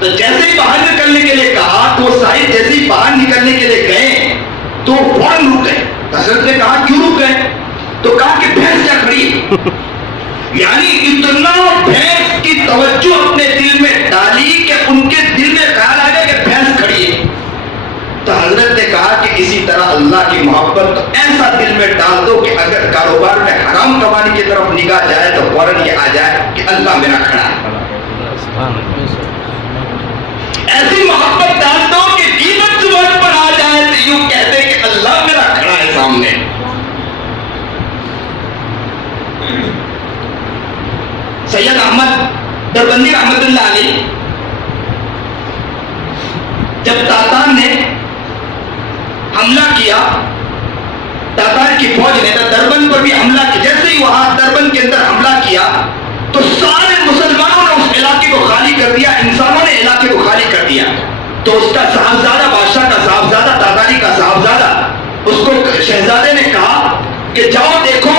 تو جیسے ہی باہر نکلنے کے لیے کہا تو وہ صاحب جیسے ہی باہر نکلنے کے لیے گئے تو فوراً رک گئے۔ حضرت نے کہا کیوں رک گئے؟ تو کہا کہ بھینس کیا کھڑی ہے۔ یعنی اتنا بھینس کی توجہ اپنے دل میں ڈالی کہ ان کے دل میں خیال آ گیا کہ بھینس کھڑی ہے۔ تو حضرت نے کہا کہ اسی طرح اللہ کی محبت تو ایسا دل میں ڈال دو کہ اگر کاروبار میں حرام کمانے کی طرف نگاہ جائے تو فوراً یہ آ جائے کہ اللہ میرا کھڑا ہے۔ ایسی محبت ڈال دو کہ قیمت زبان پر آ جائے تو یوں کہتے کہ اللہ میرا کھڑا ہے سامنے۔ سید احمد دربندی رحمت اللہ علیہ جب تاتار نے حملہ کیا، تاتار کی فوج نے دربند پر بھی حملہ کیا، جیسے ہی وہاں دربند کے اندر حملہ کیا تو سارے مسلمانوں نے اس علاقے کو خالی کر دیا، انسانوں نے علاقے کو خالی کر دیا۔ تو اس کا صاحبزادہ، بادشاہ کا صاحبزادہ، تاتاری کا صاحبزادہ، اس کو شہزادے نے کہا کہ جاؤ دیکھو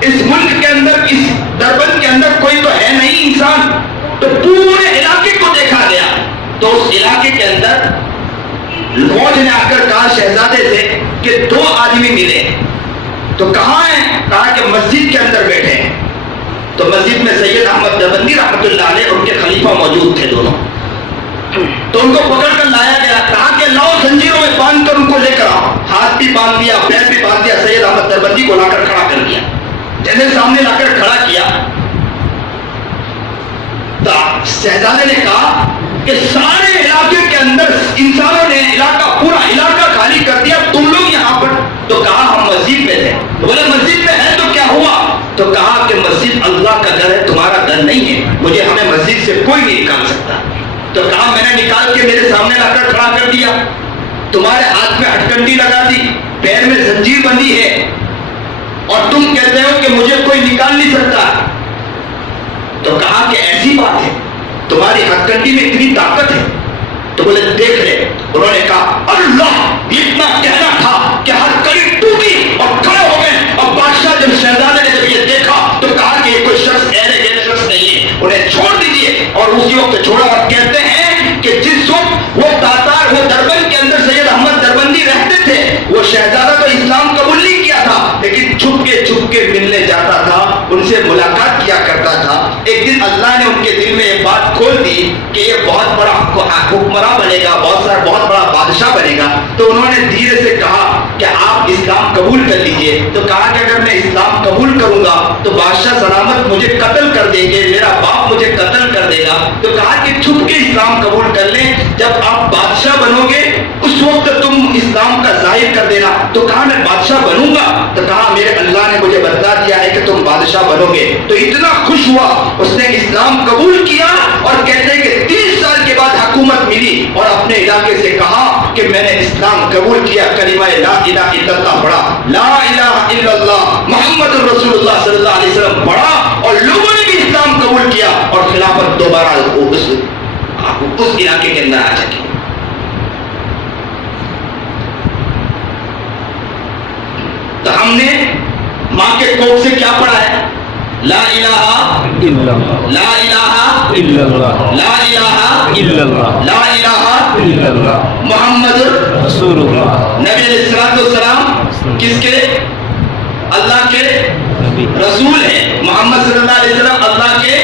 اس ملک کے اندر، اس دربند کے اندر کوئی تو ہے نہیں انسان۔ تو پورے علاقے کو دیکھا گیا تو اس علاقے کے اندر فوج نے آ کر کہا شہزادے سے کہ 2 آدمی ملے۔ تو کہاں ہیں؟ کہا کہ مسجد کے اندر بیٹھے ہیں۔ تو مسجد میں سید احمد دربندی رحمت اللہ علیہ اور ان کے خلیفہ موجود تھے دونوں۔ تو ان کو پکڑ کر لایا گیا، کہا کہ لاؤ زنجیروں میں باندھ کر ان کو لے کر آؤ۔ ہاتھ بھی باندھ دیا، پیر بھی باندھ دیا، سید احمد دربندی کو لا کر کھڑا کر دیا۔ جیسے سامنے لا کر کھڑا کیا تو شہزادے نے کہا کہ سارے علاقے کے اندر انسانوں نے پورا علاقہ خالی کر دیا، تم لوگ یہاں پر؟ تو کہا ہم مسجد میں تھے۔ بولے مسجد میں ہے تو کیا ہوا؟ تو کہا کہ مسجد اللہ کا گھر ہے، تمہارا گھر نہیں ہے، مجھے ہمیں مسجد سے کوئی نہیں نکال سکتا۔ تو کہا میں نے نکال کے میرے سامنے لا کر کھڑا کر دیا، تمہارے ہاتھ میں ہٹکنڈی لگا دی، پیر میں زنجیر بندھی ہے، اور تم کہتے ہو کہ مجھے کوئی نکال نہیں سکتا۔ تو کہا کہ ایسی بات ہے، تمہاری ہتھکنڈی میں اتنی طاقت ہے؟ تو بولے دیکھ لے۔ انہوں نے کہا اللہ، اتنا کہنا تھا کہ ہتھکڑی ٹوٹی اور کھڑے ہو گئے۔ اور بادشاہ جب شہزادے نے جب یہ دیکھا تو کہا کہ یہ کوئی شخص ایرے گیرے شخص نہیں ہے، انہیں چھوڑ دیجیے، اور اسی وقت چھوڑا۔ اور کہتے ہیں کہ جس وقت وہ تاتار، وہ دربند کے اندر سید احمد دربندی رہتے تھے، وہ شہزادہ تو اسلام قبول نہیں کیا تھا، لیکن چھپ کے ملنے جاتا تھا، ان سے ملاقات کیا کرتا تھا۔ ایک دن اللہ نے ان کے دل میں یہ بات کھول دی کہ یہ بہت بڑا حکمراں بنے گا، بہت بڑا بادشاہ بنے گا۔ تو انہوں نے دھیرے سے کہا کہ آپ اسلام قبول کر لیجئے۔ تو کہا کہ اگر میں اسلام قبول کروں گا تو بادشاہ سلامت مجھے قتل کر دیں گے، میرا باپ مجھے قتل کر دے گا۔ تو کہا کہ چھپ کے اسلام قبول کر لیں، جب آپ بادشاہ بنو گے اس وقت تم اسلام کا ظاہر کر دینا۔ تو کہا میں بادشاہ بنوں گا؟ تو کہا میرے اللہ نے مجھے بتا دیا ہے کہ تم بادشاہ بنو گے۔ تو اتنا خوش ہوا، اس نے اسلام قبول کیا، اور کہتے ہیں کہ 30 سال کے بعد حکومت ملی، اور اپنے علاقے سے کہا کہ میں نے اسلام قبول کیا، کلمہ لا الہ الا اللہ پڑھا، لا الہ الا اللہ محمد رسول اللہ صلی اللہ علیہ وسلم پڑھا، اور لوگوں نے بھی اسلام قبول کیا، اور خلافت دوبارہ اس علاقے کے اندر آ سکی۔ تو ہم نے ماں کے کوکھ سے کیا پڑھا ہے؟ لا الہ الا اللہ، لا الہ الا اللہ، لا الہ الا اللہ، لا الہ الا اللہ محمد رسول اللہ۔ نبی علیہ الصلوۃ والسلام کس کے؟ اللہ کے رسول ہیں۔ محمد صلی اللہ علیہ وسلم اللہ کے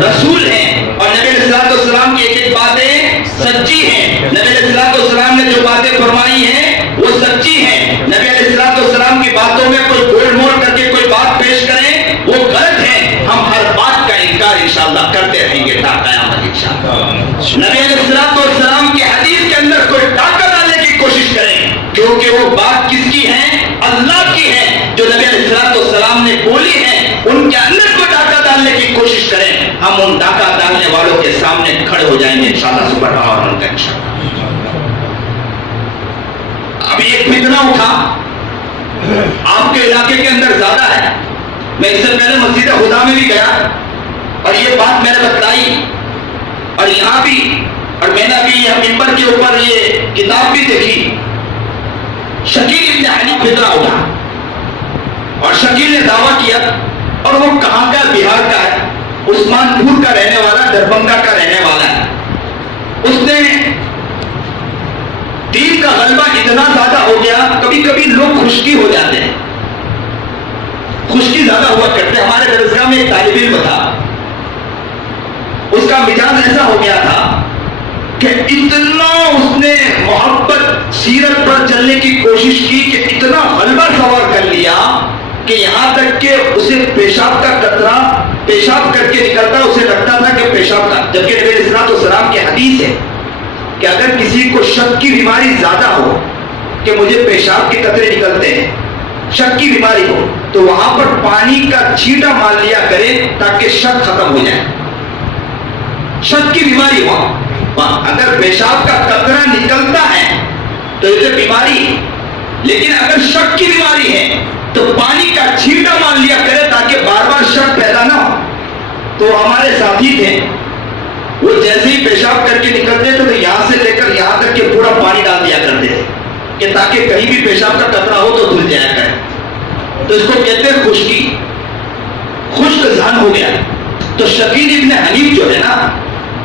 رسول ہیں، اور نبی علیہ الصلوۃ والسلام کی ایک ایک باتیں سچی ہیں۔ نبی علیہ الصلوۃ والسلام نے جو باتیں فرمائی ہیں وہ سچی ہیں۔ نبی علیہ الصلوۃ والسلام کی باتوں میں کوئی گول مول کر کے کوئی بات پیش کریں وہ غلط ہے۔ ہم ہر بات کا انکار انشاءاللہ کرتے رہیں گے تا قیامت انشاءاللہ۔ نبی علیہ الصلوۃ والسلام کی حدیث کے اندر کوئی ڈاکہ ڈالنے کی کوشش کریں، کیونکہ وہ بات کس کی ہے؟ اللہ کی ہے، جو نبی علیہ الصلوۃ والسلام نے بولی ہے، ان کے اندر کوئی ڈاکہ ڈالنے کی کوشش کریں، ہم ان ڈاکہ ڈالنے والوں کے سامنے کھڑے ہو جائیں گے انشاءاللہ سبحانہ و تعالیٰ۔ ابھی ایک فتنہ اٹھا آپ کے علاقے کے اندر زیادہ ہے، میں اس سے پہلے مسجد خدا میں بھی گیا اور یہ بات میں نے بتائی، اور یہاں بھی، اور میں نے ابھی یہ ممبر کے اوپر یہ کتاب بھی دیکھی۔ شکیل ابن حنیف فتنہ اٹھا، اور شکیل نے دعویٰ کیا، اور وہ کہاں کا؟ بہار کا ہے، عثمان پور کا رہنے والا، دربھنگا کا رہنے والا ہے۔ اس نے دین کا غلبہ اتنا زیادہ ہو گیا، کبھی کبھی لوگ خشکی ہو جاتے ہیں، خشکی زیادہ ہوا کرتے۔ ہمارے درسگاہ میں ایک طالب علم تھا، اس کا مزاج ایسا ہو گیا تھا کہ اتنا اس نے محبت سیرت پر چلنے کی کوشش کی کہ اتنا غلبہ سوار کر لیا کہ یہاں تک کہ اسے پیشاب کا قطرہ پیشاب کر کے نکلتا، اسے لگتا تھا کہ پیشاب کا، جبکہ نبی علیہ الصلوۃ والسلام کی حدیث ہے کہ اگر کسی کو شک کی بیماری زیادہ ہو کہ مجھے پیشاب کے قطرے نکلتے ہیں، شک کی بیماری ہو، تو وہاں پر پانی کا چھینٹا مار لیا کرے تاکہ شک ختم ہو جائے۔ شک کی بیماری ہو، اگر پیشاب کا قطرہ نکلتا ہے تو اسے بیماری ہے، لیکن اگر شک کی بیماری ہے تو پانی کا چھینٹا مار لیا کرے تاکہ بار بار شک پیدا نہ ہو۔ تو ہمارے ساتھی تھے، وہ جیسے ہی پیشاب کر کے نکلتے تھے تو یہاں سے لے کر یہاں تک کہ پورا پانی ڈال دیا کرتے تھے کہ تاکہ کہیں بھی پیشاب کا قطرہ ہو تو دھل جایا کرے۔ تو اس کو کہتے ہیں خشکی، خشک ذہن ہو گیا۔ تو شکیل ابن حنیف جو ہے نا،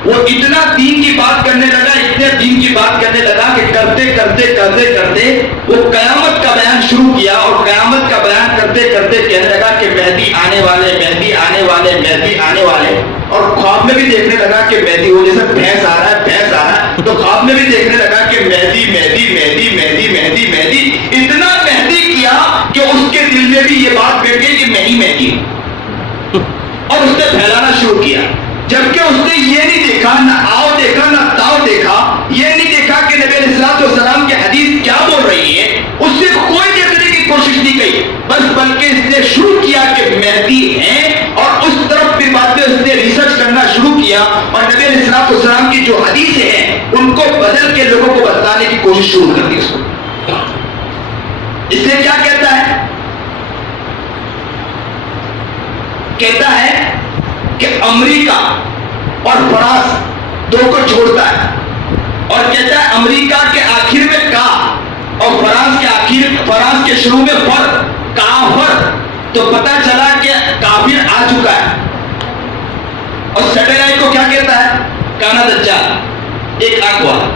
وہ اتنا دین کی بات کرنے لگا، اتنے دین کی بات کرنے لگا کہ کرتے کرتے کرتے کرتے وہ قیامت کا بیان شروع کیا، اور قیامت کا بیان کرتے کرتے کہنے لگا کہ مہدی آنے والے، مہدی آنے والے، مہدی آنے والے، اور خواب میں بھی دیکھنے لگا کہ مہدی، وہ جیسے بھینس آ رہا ہے، بھینس آ رہا ہے، تو خواب میں بھی دیکھنے لگا کہ مہدی مہدی مہدی مہدی مہدی مہدی، اتنا مہدی کیا کہ اس کے دل میں بھی یہ بات بیٹھ گئی کہ میں ہی مہدی ہوں، اور اس نے پھیلانا شروع کیا۔ جبکہ اس نے یہ نہیں دیکھا، نہ آؤ دیکھا نہ تاؤ دیکھا، یہ نہیں دیکھا کہ نبی علیہ السلام کی حدیث کیا بول رہی ہے، اس سے کوئی دیکھنے کی کوشش نہیں کی، بس بلکہ اس نے شروع کیا کہ مہدی ہیں، اور اس طرف بھی باتیں اس نے ریسرچ کرنا شروع کیا، اور نبی علیہ السلام کی جو حدیثیں ہیں ان کو بدل کے لوگوں کو بتانے کی کوشش شروع کر دی اس کو۔ اس نے کیا کہتا ہے؟ کہتا ہے کہ امریکہ اور فرانس دو کو چھوڑتا ہے، اور کہتا ہے امریکہ کے آخر میں کا اور فرانس کے شروع میں فرق، کافر، تو پتا چلا کہ کافر آ چکا ہے۔ اور سیٹلائٹ کو کیا کہتا ہے؟ کانا دجال، ایک آنکھ والا۔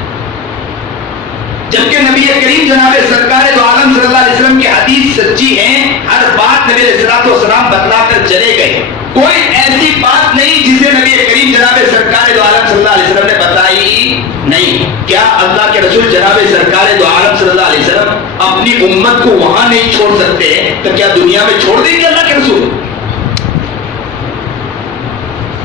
جبکہ نبی کریم جناب سرکار دو عالم صلی اللہ علیہ وسلم کی حدیث سچی ہے، ہر بات نبی علیہ السلام بتلا کر چلے گئے، کوئی ایسی بات نہیں جسے نبی کریم جناب سرکار دو عالم صلی اللہ علیہ وسلم نے بتائی نہیں۔ کیا اللہ کے رسول جناب سرکار دو عالم صلی اللہ علیہ وسلم اپنی امت کو وہاں نہیں چھوڑ سکتے تو کیا دنیا میں چھوڑ دیں گے اللہ کے رسول؟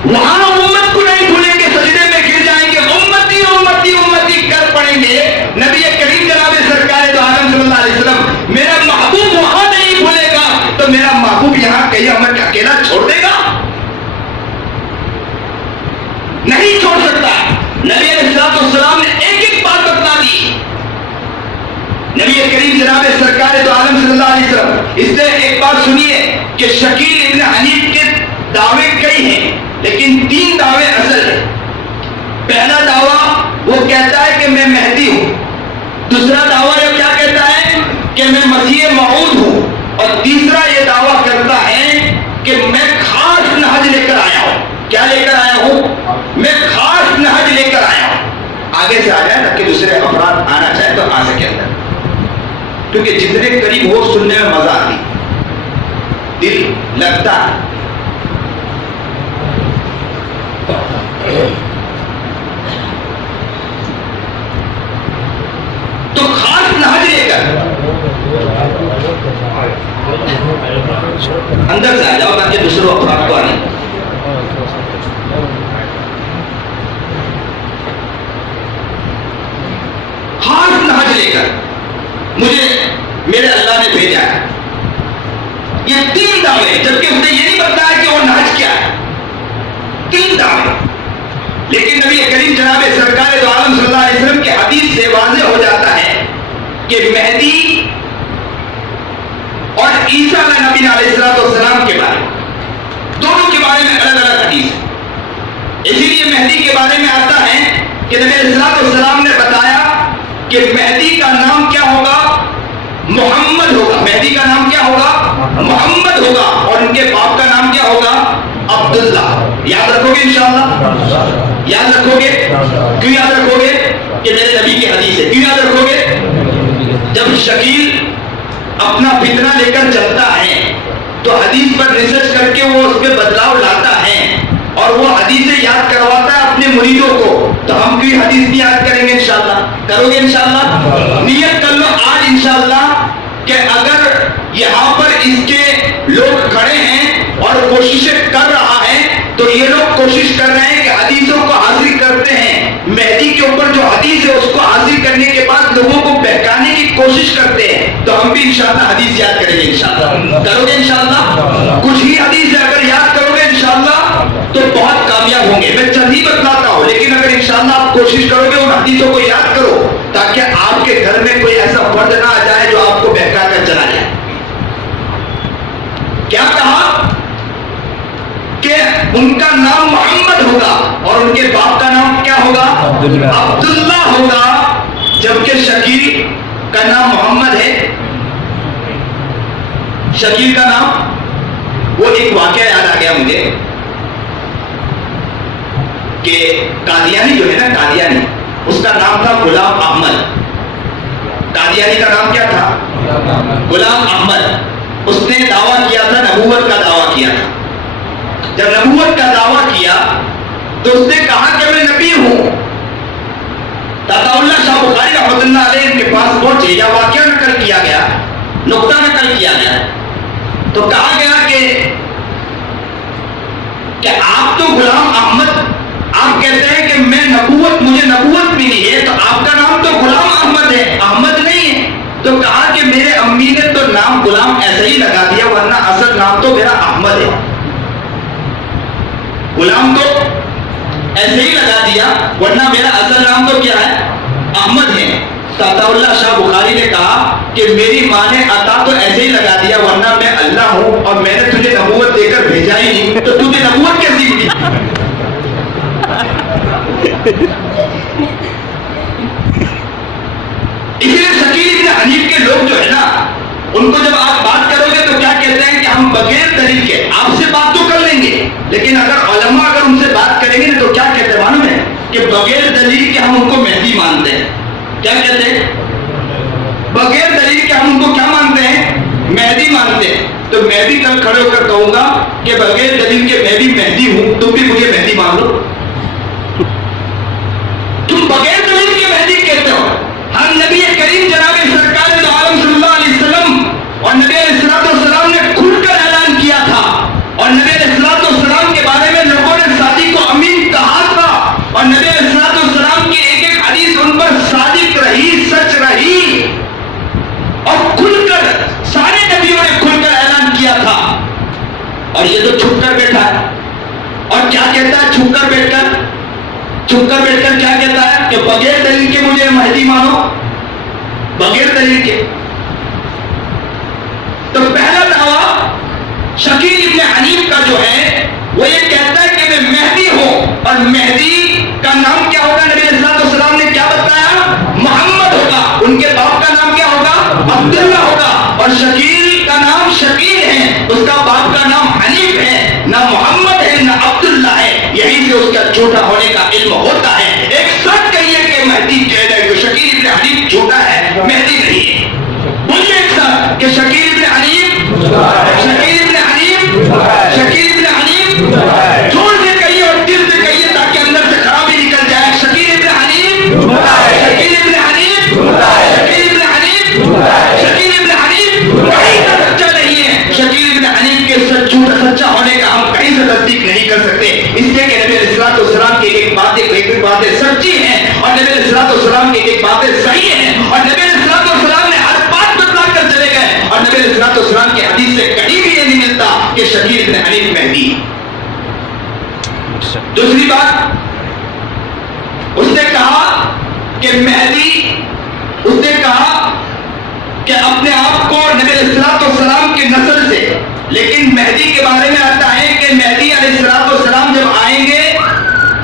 وہاں امت کو نہیں بھولیں گے، سجدے میں گر جائیں گے، امتی امتی امتی کر پڑیں گے۔ نبی کریم جناب سرکار دو عالم صلی اللہ علیہ وسلم میرا محبوب وہاں نہیں بھولے گا تو میرا محبوب یہاں کہیں ہمیں اکیلا چھوڑ دے گا؟ نہیں چھوڑ سکتا۔ نبی علیہ السلام نے ایک ایک بات بتلا دی۔ نبی کریم جناب سرکار دو عالم صلی اللہ علیہ وسلم، اس نے ایک بات سنیے کہ شکیل ابن حنیف کے دعوے کئی ہیں لیکن 3 دعوے اصل ہیں۔ پہلا دعویٰ وہ کہتا ہے کہ میں مہدی ہوں، دوسرا دعویٰ یہ کیا کہتا ہے کہ میں مسیح موعود ہوں، اور تیسرا یہ دعویٰ کرتا ہے کہ میں خاص نہج لے کر آیا ہوں۔ کیا لے کر آیا ہوں؟ میں خاص نہج لے کر آیا ہوں۔ آگے سے آ جائے تاکہ دوسرے افراد آنا چاہے تو آ سکے اندر، کیونکہ جتنے قریب ہو سننے میں مزہ آتی، دل لگتا ہے۔ تو خاص نہج لے کر اندر سے آ جاؤ تاکہ دوسروں افراد کو آنے۔ خاص نہج لے کر مجھے میرے اللہ نے بھیجا ہے۔ یہ 3 دعوے، جبکہ اس نے یہ نہیں بتایا کہ وہ نہج کیا ہے، 3 دعوے۔ لیکن نبی کریم جناب سرکار دو عالم صلی اللہ علیہ وسلم کی حدیث سے واضح ہو جاتا ہے کہ مہدی اور عیسیٰ علیہ نبی علیہ السلام کے بارے میں، دونوں کے بارے میں الگ الگ حدیث ہے۔ اسی لیے مہدی کے بارے میں آتا ہے کہ نبی علیہ السلام نے بتایا کہ مہدی کا نام کیا ہوگا؟ محمد ہوگا۔ مہدی کا نام کیا ہوگا؟ محمد ہوگا، اور ان کے باپ کا نام کیا ہوگا؟ عبداللہ۔ یاد رکھو گے انشاءاللہ؟ یاد رکھو گے؟ کیوں یاد رکھو گے؟ کہ میرے نبی کی حدیث ہے۔ کیوں یاد رکھو گے؟ جب شکیل اپنا فتنہ لے کر چلتا ہے تو حدیث پر ریسرچ کر کے وہ اس پہ بدلاؤ لاتا ہے، اور وہ حدیثیں یاد کرواتا ہے اپنے مریدوں کو، تو ہم کوئی حدیث نہیں یاد کریں گے انشاءاللہ؟ کرو گے انشاءاللہ؟ نیت کر لو آج انشاءاللہ کہ اگر یہاں پر اس کے لوگ کھڑے ہیں اور کوششیں کر رہا ہے تو یہ لوگ کوشش کر رہے ہیں کہ حدیثوں کو حاصل کرتے ہیں، مہدی کے اوپر جو حدیث ہے اس کو حاصل کرنے کے بعد لوگوں کو بہکانے کی کوشش کرتے ہیں، تو ہم بھی انشاءاللہ حدیث یاد کریں گے انشاءاللہ۔ کرو گے انشاءاللہ؟ کچھ ہی حدیث ہے، اگر یاد کرو گے انشاءاللہ تو بہت کامیاب ہوں گے۔ میں چند ہی بتلاتا ہوں، لیکن اگر انشاءاللہ آپ کوشش کرو گے ان حدیثوں کو یاد کرو تاکہ آپ کے گھر میں کوئی ایسا فرد نہ آ جائے جو آپ کو بہکا کر چلا جائے۔ کیا کہا کہ ان کا نام محمد ہوگا اور ان کے باپ کا نام کیا ہوگا؟ عبداللہ ہوگا، جبکہ شکیل کا نام محمد ہے۔ شکیل کا نام، وہ ایک واقعہ یاد آ گیا مجھے کہ قادیانی جو ہے نا، قادیانی، اس کا نام تھا غلام احمد۔ قادیانی کا نام کیا تھا؟ غلام احمد۔ اس نے دعویٰ کیا تھا، نبوت کا دعویٰ کیا تھا۔ جب نبوت کا دعویٰ کیا تو اس نے کہا کہ میں نبی ہوں۔ داتا اللہ شاہ بخاری رحمۃ اللہ علیہ کے پاس پہنچے، یا واقعہ نقل کیا گیا، نقطہ نقل کیا گیا، تو کہا گیا کہ آپ تو غلام احمد ایسے ہی لگا دیا، ورنہ میرا اصل نام تو کیا ہے؟ احمد ہے۔ تو عطا اللہ شاہ بخاری نے کہا کہ میری ماں نے عطا تو ایسے ہی لگا دیا، ورنہ میں اللہ ہوں اور میں نے تجھے نبوت دے کر بھیجا ہی نہیں، تو تجھے نبوت کیسی ملی؟ اسی لیے شکیل ابن حنیف کے لوگ جو ہے نا، ان کو جب آپ بات کرو گے تو کیا کہتے ہیں کہ ہم بغیر دلیل کے آپ سے بات تو کر لیں گے، لیکن علماء اگر ان سے بات کریں گے نا تو کیا کہتے ہیں معلوم ہے؟ کہ بغیر دلیل کے ہم ان کو مہدی مانتے ہیں۔ کیا کہتے ہیں؟ بغیر دلیل کے ہم ان کو کیا مانتے ہیں؟ مہدی مانتے ہیں۔ تو میں بھی کل کھڑے ہو کر کہوں گا کہ بغیر دلیل کے میں بھی مہدی ہوں، تم بھی مجھے مہدی مان لو۔ تم بغیر دلیل کے مہدی کہتے ہو، ہم نبی کریم جناب سرکار دو عالم صلی اللہ علیہ وسلم اور نبی علیہ السلام نے کھل کر اعلان کیا تھا، اور نبی علیہ السلام کے بارے میں لوگوں نے صادق و امین کہا تھا، اور نبی علیہ السلام کی ایک ایک حدیث ان پر صادق رہی، سچ رہی، اور کھل کر سارے نبیوں نے کھل کر اعلان کیا تھا۔ اور یہ تو چھپ کر بیٹھا ہے، اور کیا کہتا ہے چھپ کر بیٹھ کر؟ چھپ کر بیٹھ کر کیا کہتا ہے کہ بغیر دلیل کے مجھے مہدی مانو، بغیر دلیل کے۔ تو پہلا دعویٰ شکیل ابن حنیف کا جو ہے وہ یہ کہتا ہے کہ میں مہدی ہوں، اور مہدی کا نام کیا ہوگا؟ نبی علیہ السلام نے کیا بتایا؟ محمد ہوگا۔ ان کے باپ کا نام کیا ہوگا؟ عبداللہ ہوگا۔ اور شکیل کا نام شکیل ہے، اس کا باپ کا نام حنیف ہے، نہ محمد ہے نہ عبداللہ ہے، یہیں سے اس کا چھوٹا ہونے کا علم ہوتا ہے۔ ایک سچ کہیے کہ مہدی شکیل ابن حنیف چھوٹا ہے، مہدی نہیں ہے۔ بولیے ایک ساتھ کہ شکیل ابن حنیف، شکیل ابن حنیف، شکیل ابن حنیف، زور سے کہیے اور دل سے کہیے تاکہ اندر سے خرابی نکل جائے۔ شکیل ابن حنیف، شکیل ابن حنیف، شکیل ابن حنیف، شکیل ابن حنیف کہیں کا سچا نہیں ہے۔ شکیل ابن حنیف کے سچا ہونے کا ہم کہیں سے تصدیق نہیں کر سکتے، اس لیے کہ نبی علیہ السلام کی ایک باتیں سچی ہیں، اور نبی علیہ السلام کی ایک باتیں صحیح ہیں، اور نبی علیہ السلام نے ہر بات بتلا کر چلے گئے، اور نبی علیہ السلام کی حدیث سے کہیں بھی یہ نہیں ملتا کہ شکیل ابن حنیف مہدی۔ دوسری بات، اس نے کہا کہ مہدی، اس نے کہا کہ اپنے آپ کو نبی علیہ السلام کی نسل سے، لیکن مہدی کے بارے میں آتا ہے کہ مہدی علیہ السلام جب آئیں گے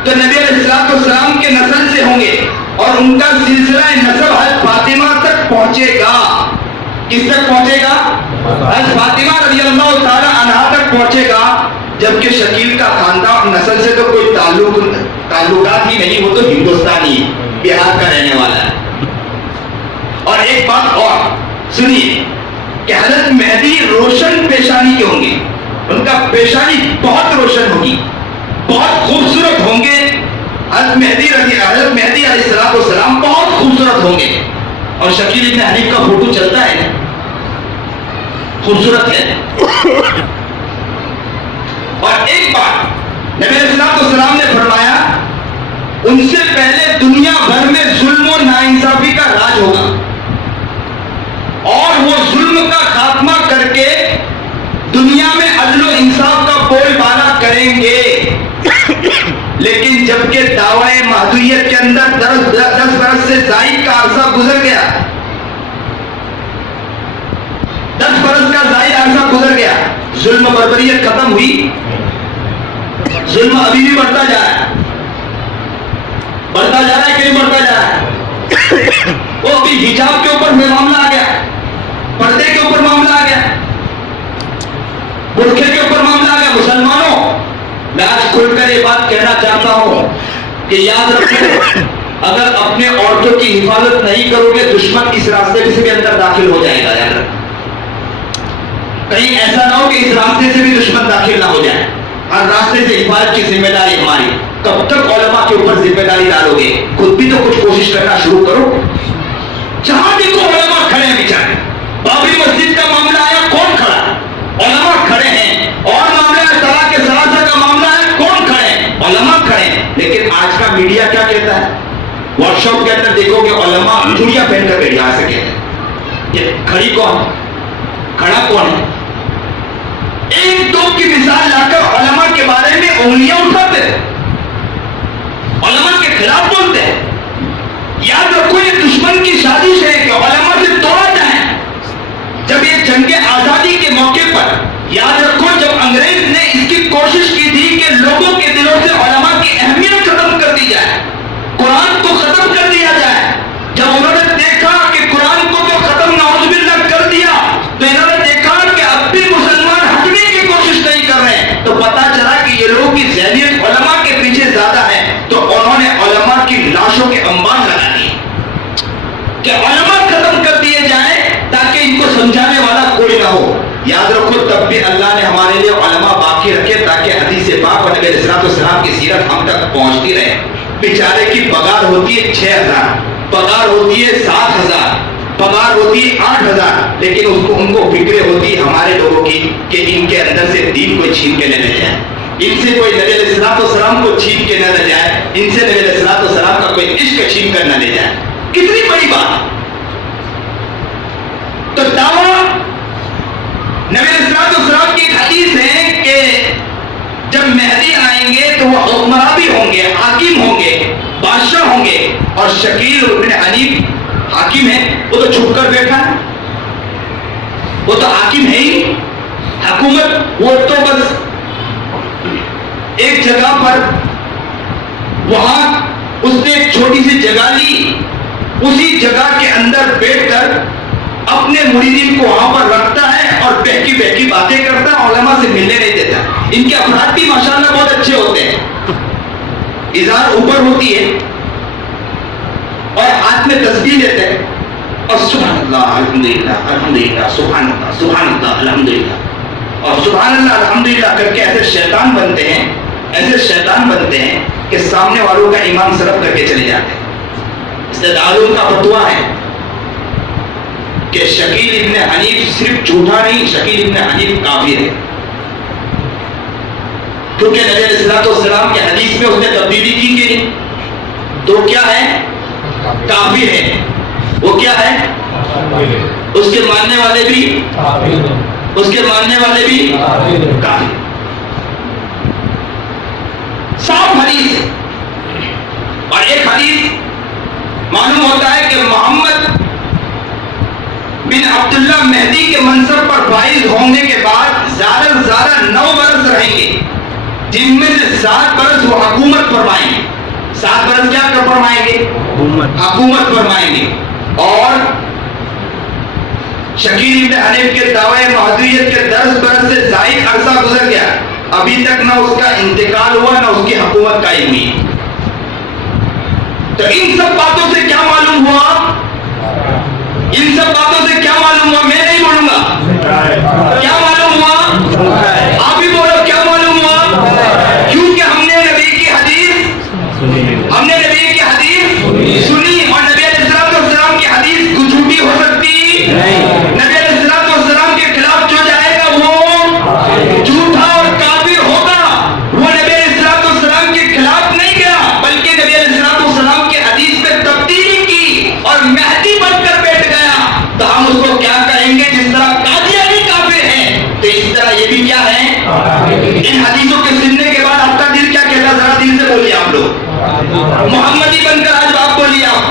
تو نبی علیہ السلام کے نسل سے ہوں گے، اور ان کا سلسلہ نسب حضرت فاطمہ تک پہنچے گا۔ کس تک پہنچے گا؟ حضرت فاطمہ رضی اللہ تعالی عنہا تک پہنچے گا، جبکہ شکیل کا خاندان نسل سے تو کوئی تعلقات ہی نہیں، وہ تو ہندوستانی بہار کا رہنے والا ہے۔ اور ایک بات اور سنیے کہ حضرت مہدی روشن پیشانی کے ہوں گے، ان کا پیشانی بہت روشن ہوگی، بہت خوبصورت ہوں گے۔ حضرت مہدی علیہ السلام بہت خوبصورت ہوں گے، اور شکیل ابن حنیف کا فوٹو چلتا ہے، خوبصورت ہے۔ اور ایک بات نبی علیہ السلام نے فرمایا، ان سے پہلے دنیا بھر میں ظلم و ناانصافی کا راج ہوگا، اور وہ ظلم کا خاتمہ کر کے دنیا میں عدل و انصاف کا بول بالا کریں گے۔ لیکن جبکہ دعوی مہدویت کے اندر 10 برس سے زائد کا عرصہ گزر گیا، 10 برس کا زائد عرصہ گزر گیا، ظلم بربریت ختم ہوئی؟ ظلم ابھی بھی بڑھتا جا رہا ہے، بڑھتا جا رہا ہے کہ نہیں بڑھتا جا رہا ہے؟ وہ ابھی حجاب کے اوپر معاملہ آ گیا، پردے کے اوپر معاملہ آ گیا، برقعے کے اوپر معاملہ آ گیا۔ مسلمانوں، میں آج کھل کر یہ بات کہنا چاہتا ہوں کہ یاد رکھیں، اگر اپنے عورتوں کی حفاظت نہیں کرو گے، دشمن اس راستے سے بھی اندر داخل ہو جائے گا۔ یاد رکھیں، کہیں ایسا نہ ہو کہ اس راستے سے بھی دشمن داخل نہ ہو جائے۔ ہر راستے سے حفاظت کی ذمہ داری ہماری۔ کب تک علماء کے اوپر ذمہ داری ڈالو گے؟ خود بھی تو کچھ کوشش کرنا شروع کرو۔ جہاں دیکھو علماء کھڑے ہیں بیچارے، بابری مسجد کا معاملہ آیا، کون کھڑا ہے؟ علماء کھڑے ہیں۔ اور معاملہ طلاق کے ثلاثہ کا معاملہ ہے، کون کھڑے ہیں؟ علماء کھڑے ہیں۔ لیکن آج کا میڈیا کیا کہتا ہے؟ واٹس ایپ کے اندر دیکھو کہ علماء چوڑیاں پہن کر بیٹھا سے کہتے ہیں کہ کھڑی کون، کھڑا کون ہے؟ ایک دو کی مثال لا کر علماء کے بارے میں انگلیاں اٹھاتے ہیں۔ دشمن کی سازش ہے کہ علماء سے توڑا جائے. جب یہ جنگ آزادی کے موقع پر یاد رکھو جب انگریز نے اس کی کوشش کی تھی کہ لوگوں کے دلوں سے علماء کی اہمیت ختم کر دی جائے, قرآن کو ختم کر دیا جائے, جب انہوں نے دیکھا کہ قرآن کو تو ختم نعوذ باللہ کر دیا تو انہوں نے دیکھا کہ اب بھی مسلمان ہٹنے کی کوشش نہیں کر رہے, تو پتا چلا کہ یہ لوگوں کی ذہنیت علماء کے پیچھے زیادہ ہے, تو انہوں نے علماء کی لاشوں کے انبار لگا دیے کہ علماء ختم کر دیے جائیں تاکہ ان کو سمجھانے والا کوئی نہ ہو. یاد رکھو تب بھی اللہ نے ہمارے لیے علماء باقی رکھے تاکہ حدیث پاک اور نبی علیہ السلام کی سیرت ہم تک پہنچتی رہے. بیچارے کی پگار ہوتی ہے 6,000, پگار ہوتی ہے 7,000, پگار ہوتی ہے 8,000, لیکن ان کو فکر ہوتی ہے ہمارے لوگوں کی کہ ان کے اندر سے دین کو چھین کے نہ لے جائے, ان سے کوئی نبی علیہ السلام کو چھین کے نہ لے جائے, ان سے نبی علیہ السلام کا کوئی عشق چھین کر نہ لے جائے. کتنی بڑی بات. تو دعویٰ نبی علیہ السلام کی ایک حدیث ہے کہ جب مہدی آئیں گے تو وہ حکمراں بھی ہوں گے, حاکم ہوں گے, بادشاہ ہوں گے, اور شکیل ابن حنیف حاکم ہے, وہ تو چھپ کر بیٹھا ہے, وہ تو حاکم ہے ہی, حکومت وہ تو بس ایک جگہ پر وہاں اس نے ایک چھوٹی سی جگہ لی, اسی جگہ کے اندر بیٹھ کر اپنے مریدین کو وہاں پر رکھتا ہے اور بہکی بہکی باتیں کرتا ہے, علماء سے ملنے نہیں دیتا. ان کے افراد بھی ماشاءاللہ بہت اچھے ہوتے ہیں, اظہار اوپر ہوتی ہے اور ہاتھ میں تسبیح لیتے ہیں اور سبحان اللہ الحمدللہ الحمدللہ سبحان اللہ الحمدللہ اور سبحان اللہ الحمدللہ کر کے ایسے شیطان بنتے ہیں, ایسے شیطان بنتے ہیں کہ سامنے والوں کا ایمان صرف کر کے چلے جاتے ہیں. استدعاء کا فتویٰ ہے کہ شکیل ابن حنیف صرف جھوٹا نہیں, شکیل ابن حنیف کافر ہے, کیونکہ نبی علیہ السلام کے حدیث میں اس نے تبدیلی کی کہ نہیں, تو کیا ہے, کافر ہے. وہ کیا ہے, اس کے ماننے والے بھی, اس کے ماننے والے بھی کافر. صاف حدیث ہے. اور ایک حدیث معلوم ہوتا ہے کہ محمد بن عبداللہ مہدی کے منصب پر فائز ہونے کے بعد زیادہ سے زیادہ 9 برس رہیں گے, جن میں سے 7 برس وہ حکومت فرمائیں گے. 7 برس کیا کر فرمائیں گے, حکومت فرمائیں گے. اور شکیل ابن حنیف کے دعوے مہدویت کے 10 برس سے زائد عرصہ گزر گیا, ابھی تک نہ اس کا انتقال ہوا نہ اس کی حکومت قائم ہوئی. تو ان سب باتوں سے کیا معلوم ہوا, ان سب باتوں سے کیا معلوم ہوا, میں نہیں بولوں گا, کیا معلوم ہوا, آپ بھی بولو کیا معلوم ہوا, کیونکہ ہم نے نبی کی حدیث سنی, اور نبی علیہ السلام کی حدیث جھوٹی ہو سکتی, نبی علیہ السلام کے خلاف جو جائے گا وہ جھوٹا اور کافر ہوگا. وہ نبی علیہ السلام کے خلاف نہیں گیا بلکہ نبی علیہ السلام کی حدیث میں تبدیلی کی اور مہدی بن کر بیٹھ گیا. تو ہم اس کو کیا کہیں گے, جس طرح قادیانی کافر ہیں تو اس طرح یہ بھی کیا ہے. ان حدیثوں کے سننے کے بعد آپ کا دل کیا کہتا ہے, ذرا دل سے بولیے. آپ لوگ محمدی بن کر آج آپ بولیے, آپ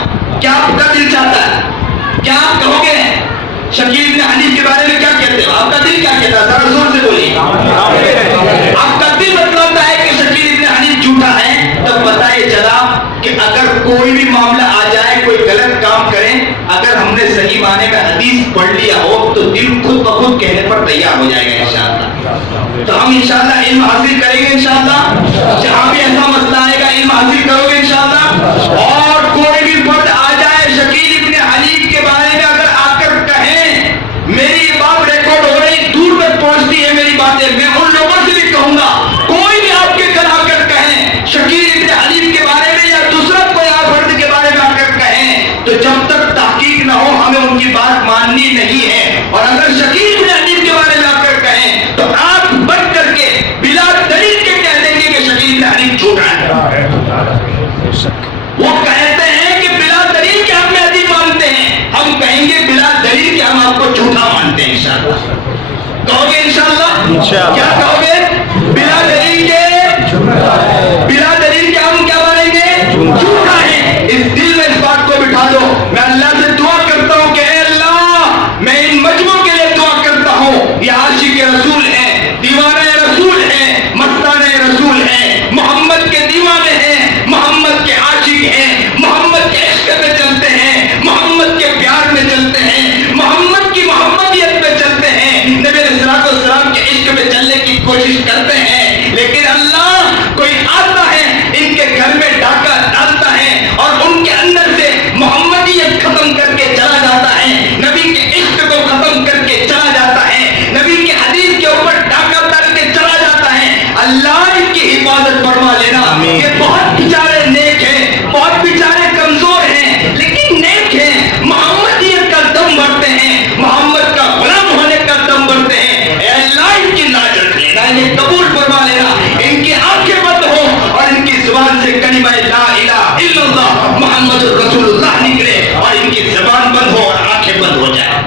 کیا آپ کا دل چاہتا ہے, کیا آپ کہو گے شکیل ابن حنیف کے بارے میں کیا کہتے ہو, آپ کا دل کیا کہتا ہے, ذرا زور سے بولیے. آپ کا دل بتلاتا ہے کہ شکیل ابن حنیف جھوٹا ہے. تب پتہ یہ چلا کہ اگر کوئی بھی معاملہ آ جائے, کوئی غلط کام کریں, اگر ہم نے صحیح معنی میں حدیث پڑھ لیا ہو تو دل خود بخود کہنے پر تیار ہو جائے گا انشاءاللہ. تو ہم انشاءاللہ علم حاصل کریں گے انشاءاللہ. جہاں بھی ایسا مسئلہ آئے گا علم حاصل کرو گے انشاءاللہ. اور کوئی بھی فرد آ جائے شکیل ابن حنیف کے بارے میں اگر آ کر کہیں, میری بات ریکارڈ ہو رہی, دور تک پہنچتی ہے میری باتیں, میں ان لوگوں سے بھی کہوں گا, کوئی بھی آپ کے گھر آ کر کہیں شکیل ابن حنیف کے بارے میں یا دوسرا کوئی آپ فرد کے بارے میں آ کر کہیں, تو جب تک تحقیق نہ ہو ہمیں ان کی بات ماننی نہیں ہے. اور اگر شکیل ابن حنیف کے بارے میں آ کر کہیں تو آپ بن کر کے بلا دلیل کے کہہ دیں گے کہ شکیل ابن حنیف جھوٹا ہے. کلمہ لا الہ الا اللہ محمد رسول اللہ نکلے اور ان کی زبان بند ہو اور آنکھیں بند ہو جائے.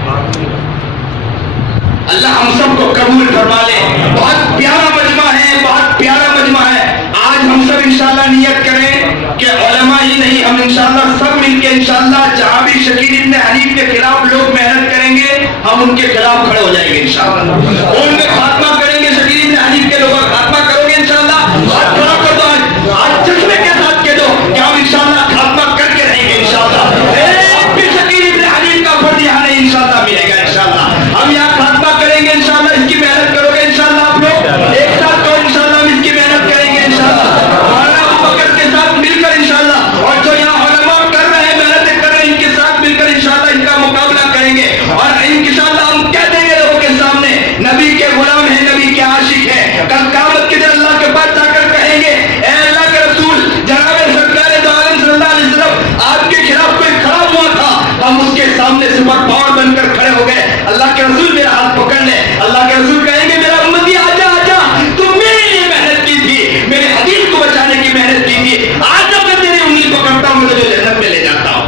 اللہ ہم سب کو قبول فرما لے. بہت پیارا مجمع ہے, بہت پیارا مجمع ہے. آج ہم سب انشاءاللہ نیت کریں کہ علماء ہی نہیں, ہم انشاءاللہ سب مل کے انشاءاللہ جہاں بھی شکیل ابن حنیف کے خلاف لوگ محنت کریں گے ہم ان کے خلاف کھڑے ہو جائیں گے انشاءاللہ. ان میں خاتمہ کریں گے, شکیل ابن حنیف کے لوگوں کا خاتمہ کرو گے انشاءاللہ. ہاتھ کھڑا کر دو, آج چشمے کے ساتھ کہہ دو کہ ہم انشاءاللہ خاتمہ کر کے رہیں گے انشاءاللہ. ایک بھی شکیل ابن حنیف کا فرد یہاں نہیں انشاءاللہ ملے گا انشاءاللہ. ہم یہاں خاتمہ کریں گے انشاءاللہ. اس کی محنت کرو گے انشاءاللہ. آپ لوگ ایک ساتھ تو انشاءاللہ ہم اس کی محنت کریں گے انشاءاللہ. مولانا ابوبکر کے ساتھ مل کر انشاءاللہ, اور جو یہاں علماء کر رہے ہیں محنتیں کر رہے ہیں ان کے ساتھ مل کر انشاءاللہ ان کا مقابلہ کریں گے. اور انشاءاللہ ہم کہہ دیں گے لوگوں کے سامنے نبی کے غلام ہیں, نبی کے عاشق ہیں. کل قیامت کے دن اللہ کے پاس جا کر کہیں گے اے اللہ کے رسول جناب سرکار دو عالم صلی اللہ علیہ وسلم آپ کے خلاف کوئی کھڑا ہوا تھا, ہم اس کے سامنے سپر پاور بن کر کھڑے ہو گئے. اللہ کے رسول میرا ہاتھ پکڑ لے. اللہ کے رسول کہیں گے میرا امتی آجا آجا, تم میرے لیے محنت کی تھی, میرے حدیث کو بچانے کی محنت کی تھی, آجا میں تیری انگلی پکڑتا ہوں, مجھے جنت میں لے جاتا ہوں.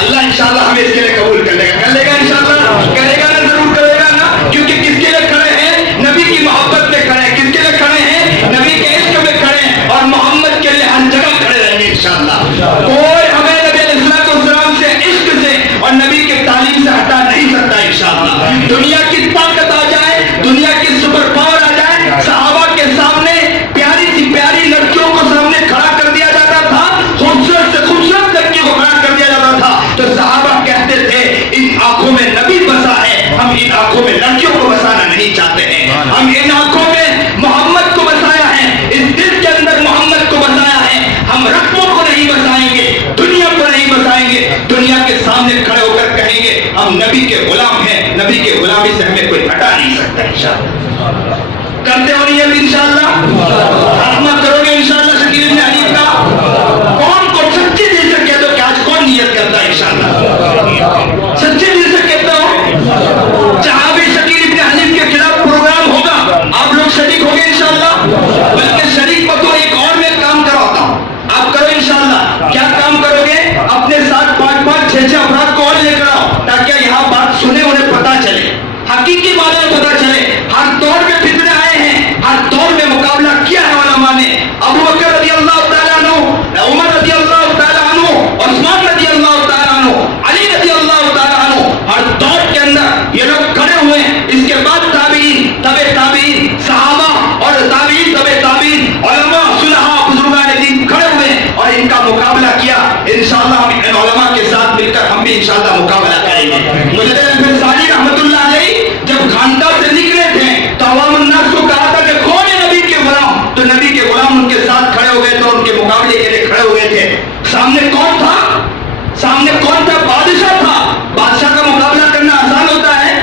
اللہ انشاءاللہ ہمیں اس کے لیے قبول کر لے گا. کر لے گا انشاءاللہ, کرے گا نا, ضرور کرے گا نا. کیونکہ کس کے لیے کھڑے ہیں؟ نبی کی محبت میں کھڑے ہیں. کس کے لیے کھڑے ہیں؟ نبی کے عشق میں کھڑے ہیں, اور محمد کے لیے ہر جگہ کھڑے رہیں گے انشاءاللہ. کوئی ہمیں نبی علیہ السلام سے عشق سے اور نبی کے تعلیم سے ہٹا نہیں سکتا انشاءاللہ. دنیا کی طاقت آ جائے, دنیا کی سپر پاور آ جائے, صحابہ کے سامنے پیاری سی پیاری لڑکیوں کو سامنے کھڑا کر دیا جاتا تھا, خوبصورت سے خوبصورت لڑکیوں کو کھڑا کر دیا جاتا تھا, تو صحابہ کہتے تھے ان آنکھوں میں نبی بسا ہے, ہم ان آنکھوں میں لڑکیوں کو بسانا نہیں چاہتے ہیں. ہم ان آنکھوں میں محمد کو بسایا ہے, اس دل کے اندر محمد کو بسایا ہے. ہم رقموں کو نہیں بسائیں گے, دنیا کو نہیں بسائیں گے. دنیا کے سامنے کھڑے ہو کر کہیں گے ہم نبی کے غلام ہیں, نبی کے غلامی سے ہمیں کوئی ہٹا نہیں سکتا انشاءاللہ. کرتے ہو نہیں انشاءاللہ, خاتمہ کرو گے انشاءاللہ شکیل ابن حنیف کا. کون سچے دل سے کہہ دو کہ آج کون نیت کرتا ہے انشاءاللہ, سچے دل سے کہتا ہو. جہاں بھی شکیل ابن حنیف کے خلاف پروگرام ہوگا آپ لوگ شریک ہوگے انشاءاللہ. بلکہ شریک کو تو ایک اور میں کام کرواتا ہوں, آپ کرو انشاءاللہ. کیا کام کرو گے؟ اپنے ساتھ 5-5 6-6 افراد کو اور لے کر آؤ, تاکہ یہاں بات سنے انہیں پتا چلے, حقیقی معنی میں پتا چلے. ہر دور میں فتنے آئے ہیں, ہر دور میں مقابلہ کیا ہے علماء نے. ابو بکر رضی اللہ تعالیٰ عنہ, عمر رضی اللہ تعالیٰ عنہ, عثمان رضی اللہ تعالیٰ عنہ, علی رضی اللہ تعالیٰ عنہ, ہر دور کے اندر یہ لوگ کھڑے ہوئے ہیں. اس کے بعد تابعین, تبع تابعین, صحابہ اور تابعین, تبع تابعین, علماء, صلحاء, بزرگان دین کھڑے ہوئے ہیں اور ان کا مقابلہ کیا. انشاءاللہ ہم ان علماء کے ساتھ مل کر ہم بھی انشاءاللہ مقابلہ کریں گے. مجھے انصاری رحمۃ اللہ علیہ جب خاندان سے نکلے تھے تو عوام الناس کو کہا تھا کہ کون ہے نبی کے غلام, تو نبی کے غلام ان کے ساتھ کھڑے ہو گئے تو ان کے مقابلے کے لیے کھڑے ہوئے تھے. سامنے کون تھا؟ سامنے کون تھا؟ بادشاہ تھا. بادشاہ کا مقابلہ کرنا آسان ہوتا ہے,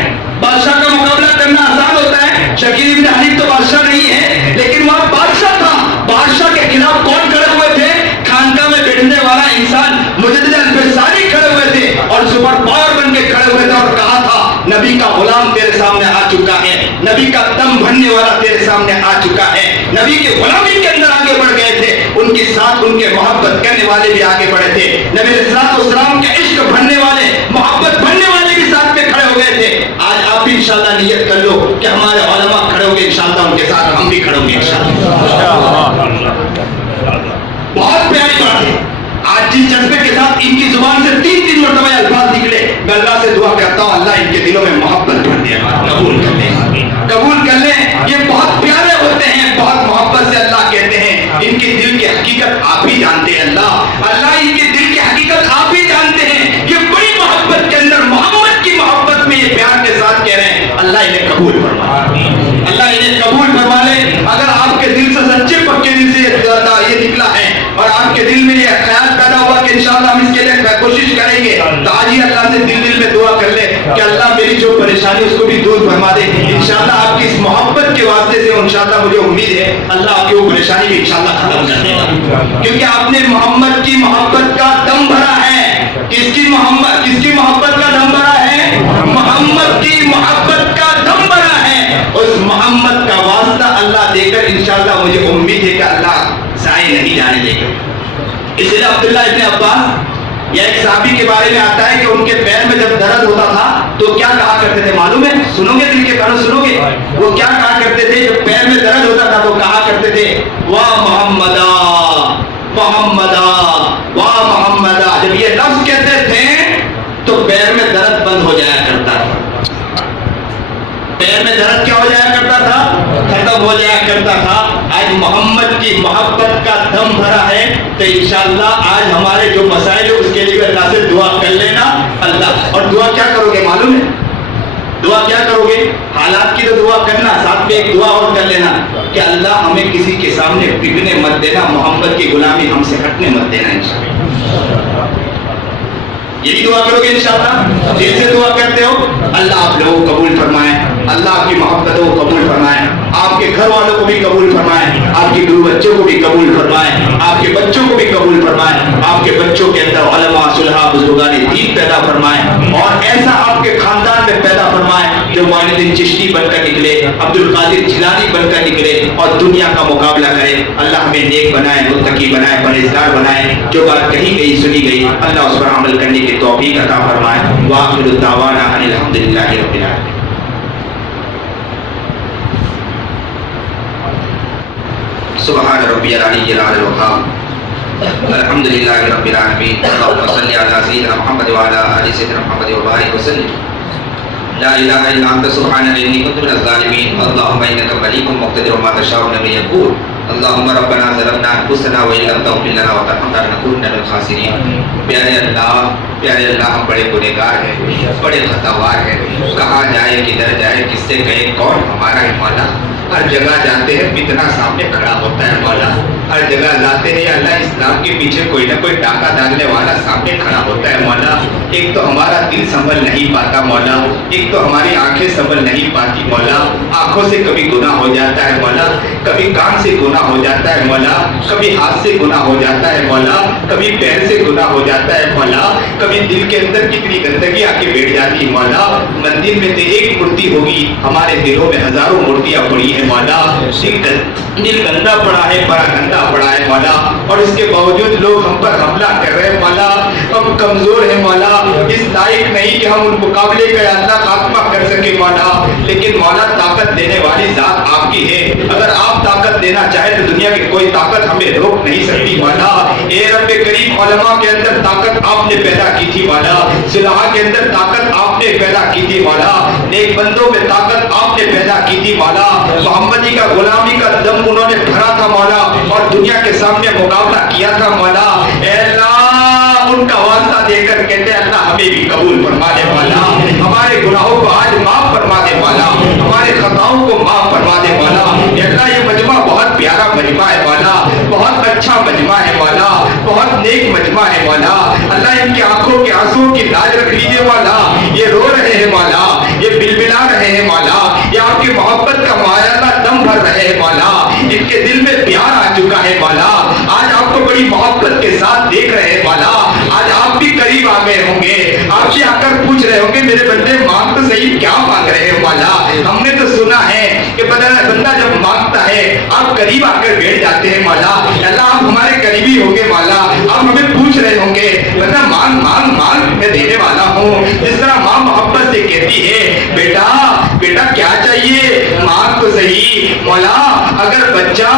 بادشاہ کا مقابلہ کرنا آسان ہوتا ہے. شکیل ابن حنیف تو بادشاہ نہیں ہے, لیکن وہاں بادشاہ تھا. بادشاہ کے خلاف کون کھڑے ہوئے تھے؟ خانقاہ میں بیٹھنے والا انسان مجدد الفسانی کھڑے ہوئے تھے اور سپر پاور بن کے کھڑے ہوئے تھے اور کہا تھا نبی کا غلام تیرے سامنے آ چکا ہے, نبی کا دم بھرنے والا تیرے سامنے آ چکا ہے. نبی کے غلامی کے اندر آگے بڑھ گئے تھے, ان کے ساتھ ان کے محبت کرنے والے بھی آگے بڑھے تھے. نبی علیہ السلام کے عشق بھرنے والے, محبت بھرنے والے بھی ساتھ میں کھڑے ہو گئے تھے. آج آپ بھی انشاءاللہ نیت کر لو کہ ہمارے علماء کھڑے ہو گے انشاءاللہ, ان کے ساتھ ہم بھی کھڑے ہوں گے انشاءاللہ. بہت پیاری بات ہے. آج جس جذبے کے ساتھ ان کی زبان سے 3 مرتبہ الفاظ نکلے, میں اللہ سے دعا کرتا ہوں اللہ ان کے دلوں میں محبت بھر دے, قبول کر لیں, قبول کر لیں. یہ بہت پیارے ہوتے ہیں, بہت محبت سے اللہ کہتے ہیں. ان کے دل کی حقیقت آپ ہی جانتے ہیں اللہ, اللہ ان کے دل کی حقیقت آپ ہی جانتے ہیں. یہ بڑی محبت کے اندر محمد کی محبت میں یہ پیار کے ساتھ کہہ رہے ہیں. اللہ انہیں قبول فرما, اللہ انہیں قبول فرما لے. اگر آپ کے دل سے سچے پکے دل سے یہ نکلا ہے اور آپ کے دل میں یہ خیال پیدا ہوا کہ انشاءاللہ ہم اس کے لیے کوشش کریں گے, تو آج ہی اللہ سے دل میں دعا کر لے کہ اللہ میری جو پریشانی اس کو بھی دور فرما دے. انشاءاللہ آپ کی اس محبت کے واسطے سے انشاءاللہ مجھے امید ہے اللہ آپ کی وہ پریشانی بھی انشاءاللہ ختم کر دے گا, کیونکہ آپ نے محمد کی محبت کا دم بھرا ہے. کس کی محبت کا دم بھرا ہے؟ محمد کی محبت کا دم بھرا ہے. اس محمد کا واسطہ اللہ دے کر انشاءاللہ مجھے امید ہے کہ اللہ ضائع آگے نہیں جانے دے گا. اس لیے عبداللہ ابن عباس یا ایک صحابی کے بارے میں آتا ہے کہ ان کے پیر میں جب درد ہوتا تھا تو کیا کہا کرتے تھے معلوم ہے؟ سنو گے دل کے کانوں سنو گے. وہ کیا کہا کرتے تھے جب پیر میں درد ہوتا تھا؟ تو کہا کرتے تھے واہ محمدا محمدا واہ محمدا. جب یہ لفظ کہتے تھے تو پیر میں درد بند ہو جایا کرتا تھا. پیر میں درد کیا ہو جایا کرتا تھا؟ ختم ہو جایا کرتا تھا. آج محمد کی محبت کا دم بھرا ہے تو انشاءاللہ آج ہمارے جو مسائل اس کے لیے اللہ سے دعا کر لینا. اللہ اور دعا کیا کرو گے معلوم ہے؟ دعا کیا کرو گے؟ حالات کی تو دعا کرنا، ساتھ میں ایک دعا اور کر لینا کہ اللہ ہمیں کسی کے سامنے بکنے مت دینا، محمد کی غلامی ہم سے ہٹنے مت دینا. انشاءاللہ یہی دعا کرو گے انشاءاللہ. دل سے دعا کرتے ہو اللہ آپ لوگوں کو قبول فرمائے، اللہ آپ کی محبتوں کو قبول فرمائے، آپ کے گھر والوں کو بھی قبول فرمائے، آپ کے بیوی بچوں کو بھی قبول فرمائے، آپ کے بچوں کو بھی قبول فرمائے، آپ کے بچوں کے اندر علماء صلحاء بزرگان دین پیدا فرمائے اور ایسا آپ کے خاندان میں پیدا فرمائے جو معین الدین چشتی بن کر نکلے، عبد القادر جیلانی بن کر نکلے اور دنیا کا مقابلہ کرے. اللہ ہمیں نیک بنائے، متقی بنائے، پرہیزگار بنائے. جو بات کہی گئی سنی گئی اللہ اس پر عمل کرنے کی توفیق عطا فرمائے. وآخر دعوانا ان الحمدللہ رب العالمین. سبحان ربی العلی الاعلی الوهاب الحمدللہ رب العالمین. اللهم صل علی سیدنا محمد وعلی آل سیدنا محمد وبارک وسلم. لا الہ الا انت سبحانک انی کنت من الظالمین. اللهم انک ملیک مقتدر ما تشاء من یکون. اللهم ربنا ظلمنا انفسنا وان لم تغفر لنا وترحمنا لنكونن من الخاسرین. پیارے اللہ ہم بڑے گنہگار ہیں، بڑے خطاوار ہیں. کہاں جائے کدھر جائے کس سے کہے کون ہمارا ہے مولا. ہر جگہ جاتے ہیں فتنہ سامنے کھڑا ہوتا ہے مولا. ہر جگہ لاتے ہیں اللہ اسلام کے پیچھے کوئی نہ کوئی ڈاکہ ڈالنے والا سامنے کھڑا ہوتا ہے مولا. ایک تو ہمارا دل سنبھل نہیں پاتا مولا، ایک تو ہماری آنکھیں سنبھل نہیں پاتی مولا. آنکھوں سے کبھی گناہ ہو جاتا ہے مولا، کبھی کان سے گناہ ہو جاتا ہے مولا، کبھی ہاتھ سے گناہ ہو جاتا ہے مولا، کبھی پیر سے گناہ ہو جاتا ہے مولا، کبھی دل کے اندر کتنی گندگی آ کے بیٹھ جاتی ہے مولا. مندر میں تو ایک مورتی ہوگی، ہمارے دلوں میں ہزاروں مورتیاں پڑی ہیں مولا. دل گندا پڑا ہے، بڑا گندا پڑا ہے مولا، اور اس کے باوجود لوگ ہم پر حملہ کر رہے ہیں مولا. ہم کمزور ہیں مولا، اس لائق نہیں کہ ہم ان مقابلے کا اللہ خاتمہ کر سکے مولا. لیکن مولا طاقت دینے والی ذات آپ کی ہے. اگر آپ طاقت دینا چاہے تو دنیا کی کوئی طاقت ہمیں روک نہیں سکتی مولا. اے رب کریم علماء کے اندر طاقت آپ نے پیدا کی تھی مولا، صلحاء کے اندر طاقت آپ نے پیدا کی تھی مولا، نیک بندوں میں طاقت آپ نے پیدا کی تھی مولا. محمدی کا غلامی کا دم انہوں نے بھرا تھا مولا اور دنیا کے سامنے مقابلہ کیا تھا مولا. اے اللہ ان کا واسطہ دے کر کہتے ہیں اللہ ہمیں بھی قبول فرما دے مولا. ہمارے گناہوں کو آج معاف فرما دے مولا، ہمارے خطاؤں کو معاف فرما دے مولا. اے اللہ یہ مجمع بہت پیارا مجمع ہے مولا، بہت اچھا مجمع ہے مولا، بہت نیک مجمع ہے مولا. اللہ ان کی آنکھوں کے آنسوں کی لاج رکھ لیجیے مولا. یہ رو رہے ہیں مولا، یہ بلبلا رہے ہیں مولا، یہ آپ کی محبت کا معاہدہ دم بھر رہے ہیں مولا. ان کے دل میں پیار آ چکا ہے مولا. آج آپ کو بڑی محبت کے ساتھ دیکھ رہے ہیں مولا. آج آپ بھی قریب آ گئے ہوں گے، آپ سے آ کر پوچھ رہے ہوں گے میرے بندے مانگ تو صحیح کیا مانگ رہے ہیں مولا. ہم نے تو سنا ہے کہ بندہ جب مانگتا ہے آپ قریب آ کر بیٹھ جاتے ہیں مولا. اللہ آپ ہمارے قریبی ہوں گے مولا. آپ ہمیں پوچھ رہے ہوں گے بندہ مانگ مانگ مانگ میں دینے والا ہوں. جس طرح ماں محبت سے کہتی ہے بیٹا بیٹا کیا چاہیے مانگ تو صحیح مولا. اگر بچہ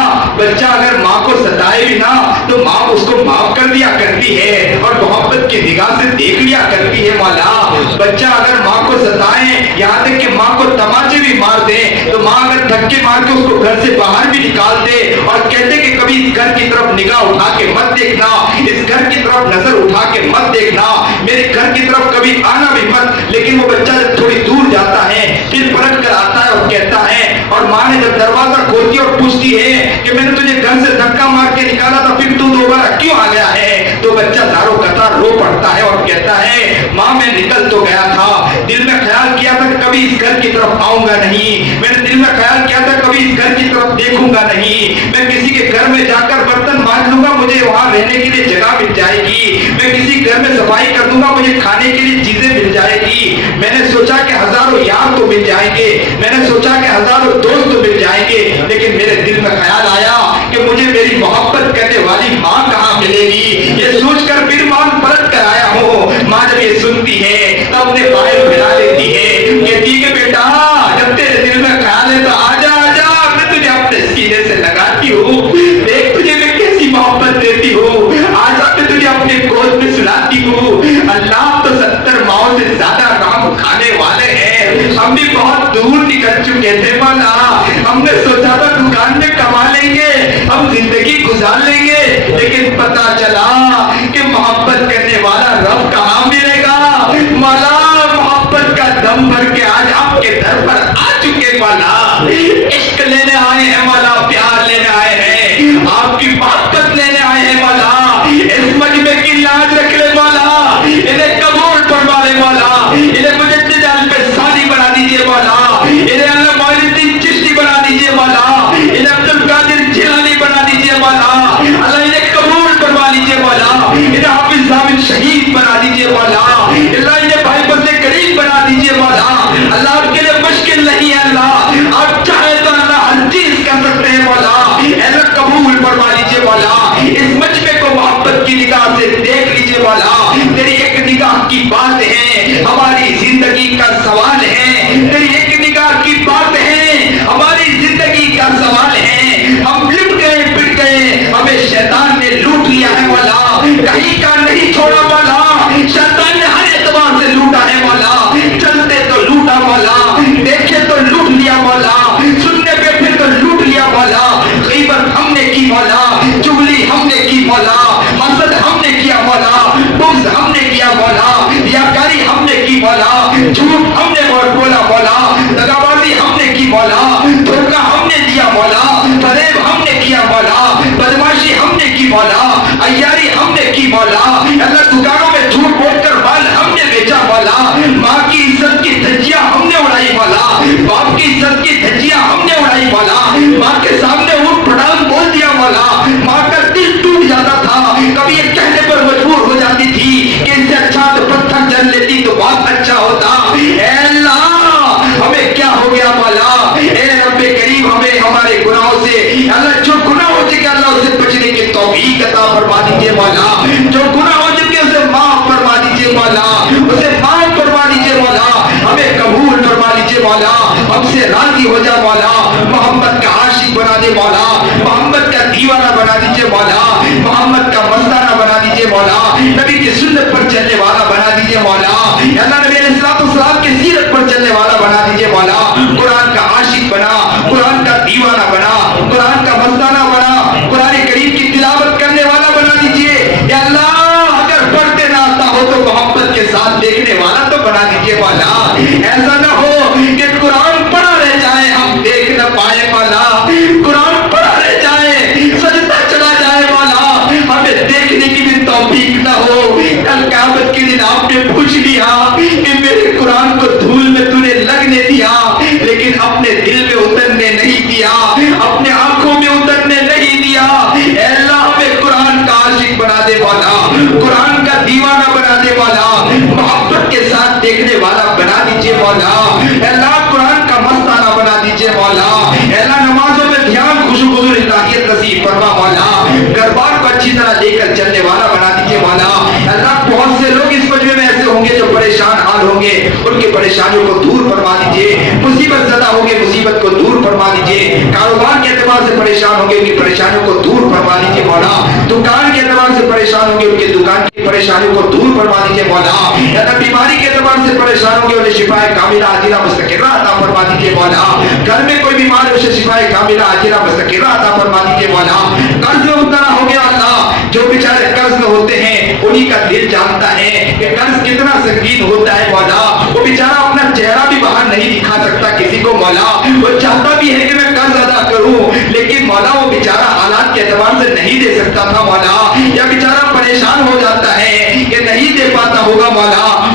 اگر ماں کو ستائے بھی نہ تو ماں اس کو معاف کر دیا کرتی ہے اور محبت کی نگاہ سے دیکھ لیا کرتی ہے مولا. بچہ اگر ماں کو ستائے یہاں تک کہ ماں کو تماچے بھی مار دے تو ماں اگر دھکے مار کے اس کو گھر سے باہر بھی نکال دے اور کہتے کہ کبھی اس گھر کی طرف نگاہ اٹھا کے مت دیکھنا، اس گھر کی طرف نظر اٹھا کے مت دیکھنا، میرے گھر کی طرف کبھی آنا بھی مت. لیکن وہ بچہ جب تھوڑی دور جاتا ہے پھر پلٹ کر آتا ہے اور کہتا ہے، اور ماں نے جب دروازہ کھولتی اور پوچھتی ہے کہ میں نے تجھے گھر سے دھکا مار کے نکالا تھا پھر تو دوبارہ کیوں آ گیا ہے، تو بچہ زاروں قطار رو پڑتا ہے اور کہتا ہے ماں میں نکل تو گیا تھا، دل میں خیال کیا تھا کہ کبھی اس اس گھر کی طرف آؤں گا نہیں، میں نے دل میں خیال کیا تھا کبھی اس گھر کی طرف دیکھوں گا نہیں، میں کسی کے گھر میں جا کر برتن مانج لوں گا مجھے وہاں رہنے کے لیے جگہ مل جائے گی، میں کسی گھر میں صفائی کر دوں گا مجھے کھانے کے لیے چیزیں مل جائے گی، میں نے سوچا کہ ہزاروں یار تو مل جائیں گے، میں نے سوچا کہ ہزاروں دوست تو مل جائیں گے، لیکن میرے دل میں خیال آیا کہ مجھے میری محبت کرنے والی ماں کہاں ملے گی، یہ سوچ کر پھر ماں پلٹ کر آیا ہوں۔ ماں جب یہ سنتی ہے تو اپنے بائیں پھیلا لیتی ہے، کہتی کہ بیٹا جب تیرے دل میں خیال ہے تو آجا آجا، میں تجھے اپنے سینے سے لگاتی ہوں، دیکھ تجھے میں کیسی محبت دیتی ہوں، آجا میں تجھے اپنے گود میں سلاتی ہوں۔ اللہ تو 70 ماؤں سے زیادہ رحم کھانے والے ہیں، ہم بھی بہت دور نکل چکے تھے مولا، ہم نے سوچا تھا دکان میں کما لیں گے، ہم زندگی گزار لیں گے، لیکن پتا چلا کہ محبت کرنے والا رب کہاں ملے گا مولا۔ محبت کا دم بھر کے آج آپ کے در پر آ چکے مولا، عشق لینے آئے ہیں مولا، پیار لینے آئے ہیں، آپ کی محبت لینے آئے ہیں مولا، اس مجمع کی لاج رکھ لے مولا، انہیں قبول فرما لے مولا، انہیں مجدد الفسانی بنا دیجئے مولا، انہیں اللہ معین الدین چشتی بنا دیجئے مولا، انہیں عبد القادر جیلانی بنا دیجئے مولا، اللہ انہیں قبول فرما لیجئے مولا، انہیں حافظ ضامن شہید بنا دیجئے مولا، اللہ انہیں بھائی بندے قریب بنا دیجئے مولا، اللہ آپ کے لیے مشکل نہیں ہے، اللہ آپ چاہے تو اللہ ہر چیز کر سکتے ہیں مولا، اللہ قبول فرما لیجئے مولا، اس مجمع کو محبت کی نگاہ سے دیکھ لیجئے مولا، تیری ایک نگاہ کی بات ہے ہماری زندگی کا سوال ہے، تیری ایک نگاہ کی بات ہے ہماری زندگی کا سوال ہے، ہم لٹ گئے پٹ گئے، ہمیں شیطان نے لوٹ لیا ہے مولا، کہیں کا نہیں چھوڑا مولا، شیطان نے ہر اعتبار سے لوٹا ہے مولا، چلتے تو لوٹا مولا، دیکھے تو لوٹ لیا مولا، سننے بیٹھے تو لوٹ لیا مولا، غیبت ہم نے کی مولا، چغلی ہم نے کی مولا، حسد ہم نے کیا مولا، بغض ہم نے کیا مولا، ریاکاری ہم نے کی مولا، جھوٹ ہم نے بولا مولا، دغابازی ہم نے کی مولا، دھوکہ ہم نے دیا مولا، فریب ہم نے کیا مولا، بدماشی ہم نے کی مولا، عیاری ہم نے کی مولا، اللہ دکانوں میں جھوٹ بول کر مال ہم نے بیچا مولا، ماں کی عزت کی دھجیاں ہم نے اڑائی مولا، باپ کی عزت کی دھجیاں ہم نے اڑائی مولا، ماں کے سامنے اونٹ پٹان بول دیا مولا، ماں کا دل ٹوٹ جاتا تھا، کبھی یہ کہنے پر مجبور ہو جاتی تھی کہ اس سے اچھا تو پتھر جل لیتی تو بہت اچھا ہوتا، اے اللہ ہمیں کیا ہو گیا مولا، اے رب کریم ہمیں ہمارے گناہوں سے اللہ جو گناہ ہو چکے اللہ اسے بچنے کی توفیق عطا فرما دیجئے مولا، جو گناہ ہو چکے اسے معاف فرما دیجئے مولا، اسے معاف فرما دیجئے مولا، ہمیں قبول فرما لیجئے مولا، ہم سے راضی ہو جا مولا، محمد کا عاشق بنا دے مولا، محمد کا دیوانہ بنا دیجئے مولا، محمد کا مستانہ بنا دیجئے مولا، نبی کی سنت پر چلنے والا بنا دیجئے مولا، اللہ نبی علیہ السلام کی سیرت پر چلنے والا بنا دیجئے مولا، قرآن کا عاشق بنا، قرآن کا دیوانہ بنا، قرآن کا مستانہ بنا، قرآن کریم کی تلاوت کرنے والا بنا دیجئے، یا اللہ اگر پڑھتے نہ آتا ہو تو محبت کے ساتھ دیکھنے والا تو بنا دیجئے مولا، ایسا نہ ہو کہ قرآن پڑھا رہ جائے ہم دیکھ نہ پائے مولا، قرآن پڑھا رہ جائے سجدہ چلا جائے مولا، ہمیں دیکھنے کی بھی توفیق نہ ہو، کل قیامت کے دن آپ نے پوچھ لیا کہ میرے قرآن کو دھول میں تو نے لگنے دیا لیکن اپنے دل میں اترنے نہیں دیا، اپنے آنکھوں میں اترنے نہیں دیا، اے اللہ ہمیں قرآن کا عاشق بنا دے مولا، قرآن کا دیوانہ بنا دے مولا، محبت کے ساتھ دیکھنے والا بنا دیجئے مولا، اے اللہ قرآن کا مستانہ بنا دیجئے مولا، اے اللہ نمازوں میں دھیان خشوع حضور الہیت نصیب فرما مولا، گھر-بار کو اچھی طرح لے کر چلنے والا بنا دیجئے مولا، اللہ بہت سے لوگ اس مجمع میں ایسے ہوں گے جو پریشان حال ہوں گے، ان کی پریشانیوں کو دور فرما دیجئے، مصیبت زدہ ہوں گے مصیبت کو دور فرما دیجئے، کاروبار کے اعتبار سے پریشان ہوں گے ان کی پریشانیوں کو دور فرما دیجئے مولا، دکان کے اعتبار سے پریشان ہوں گے ان کے دکان کی پریشانیوں کو دور فرما دیجئے مولا، اگر بیماری کے اعتبار سے پریشان ہوں گے انہیں شفا کاملہ عاجلہ مستقرہ عطا فرما دیجئے مولا، گھر میں کوئی بیمار ہے اسے شفا کاملہ عاجلہ مستقرہ عطا فرما دیجئے مولا، قرض میں مبتلا ہو گیا اللہ، جو بیچارے قرض میں ہوتے ہیں انہی کا دل جانتا ہے کہ قرض کتنا سنگین ہوتا ہے مولا، وہ بیچارہ اپنا چہرہ بھی باہر نہیں دکھا سکتا کسی کو مولا، وہ چاہتا بھی ہے کہ میں قرض ادا کروں لیکن مولا وہ بیچارہ حالات کے اعتبار سے نہیں دے سکتا تھا مولا، یا بیچارہ پریشان ہو جاتا ہے کہ نہیں دے پاتا ہوگا مولا،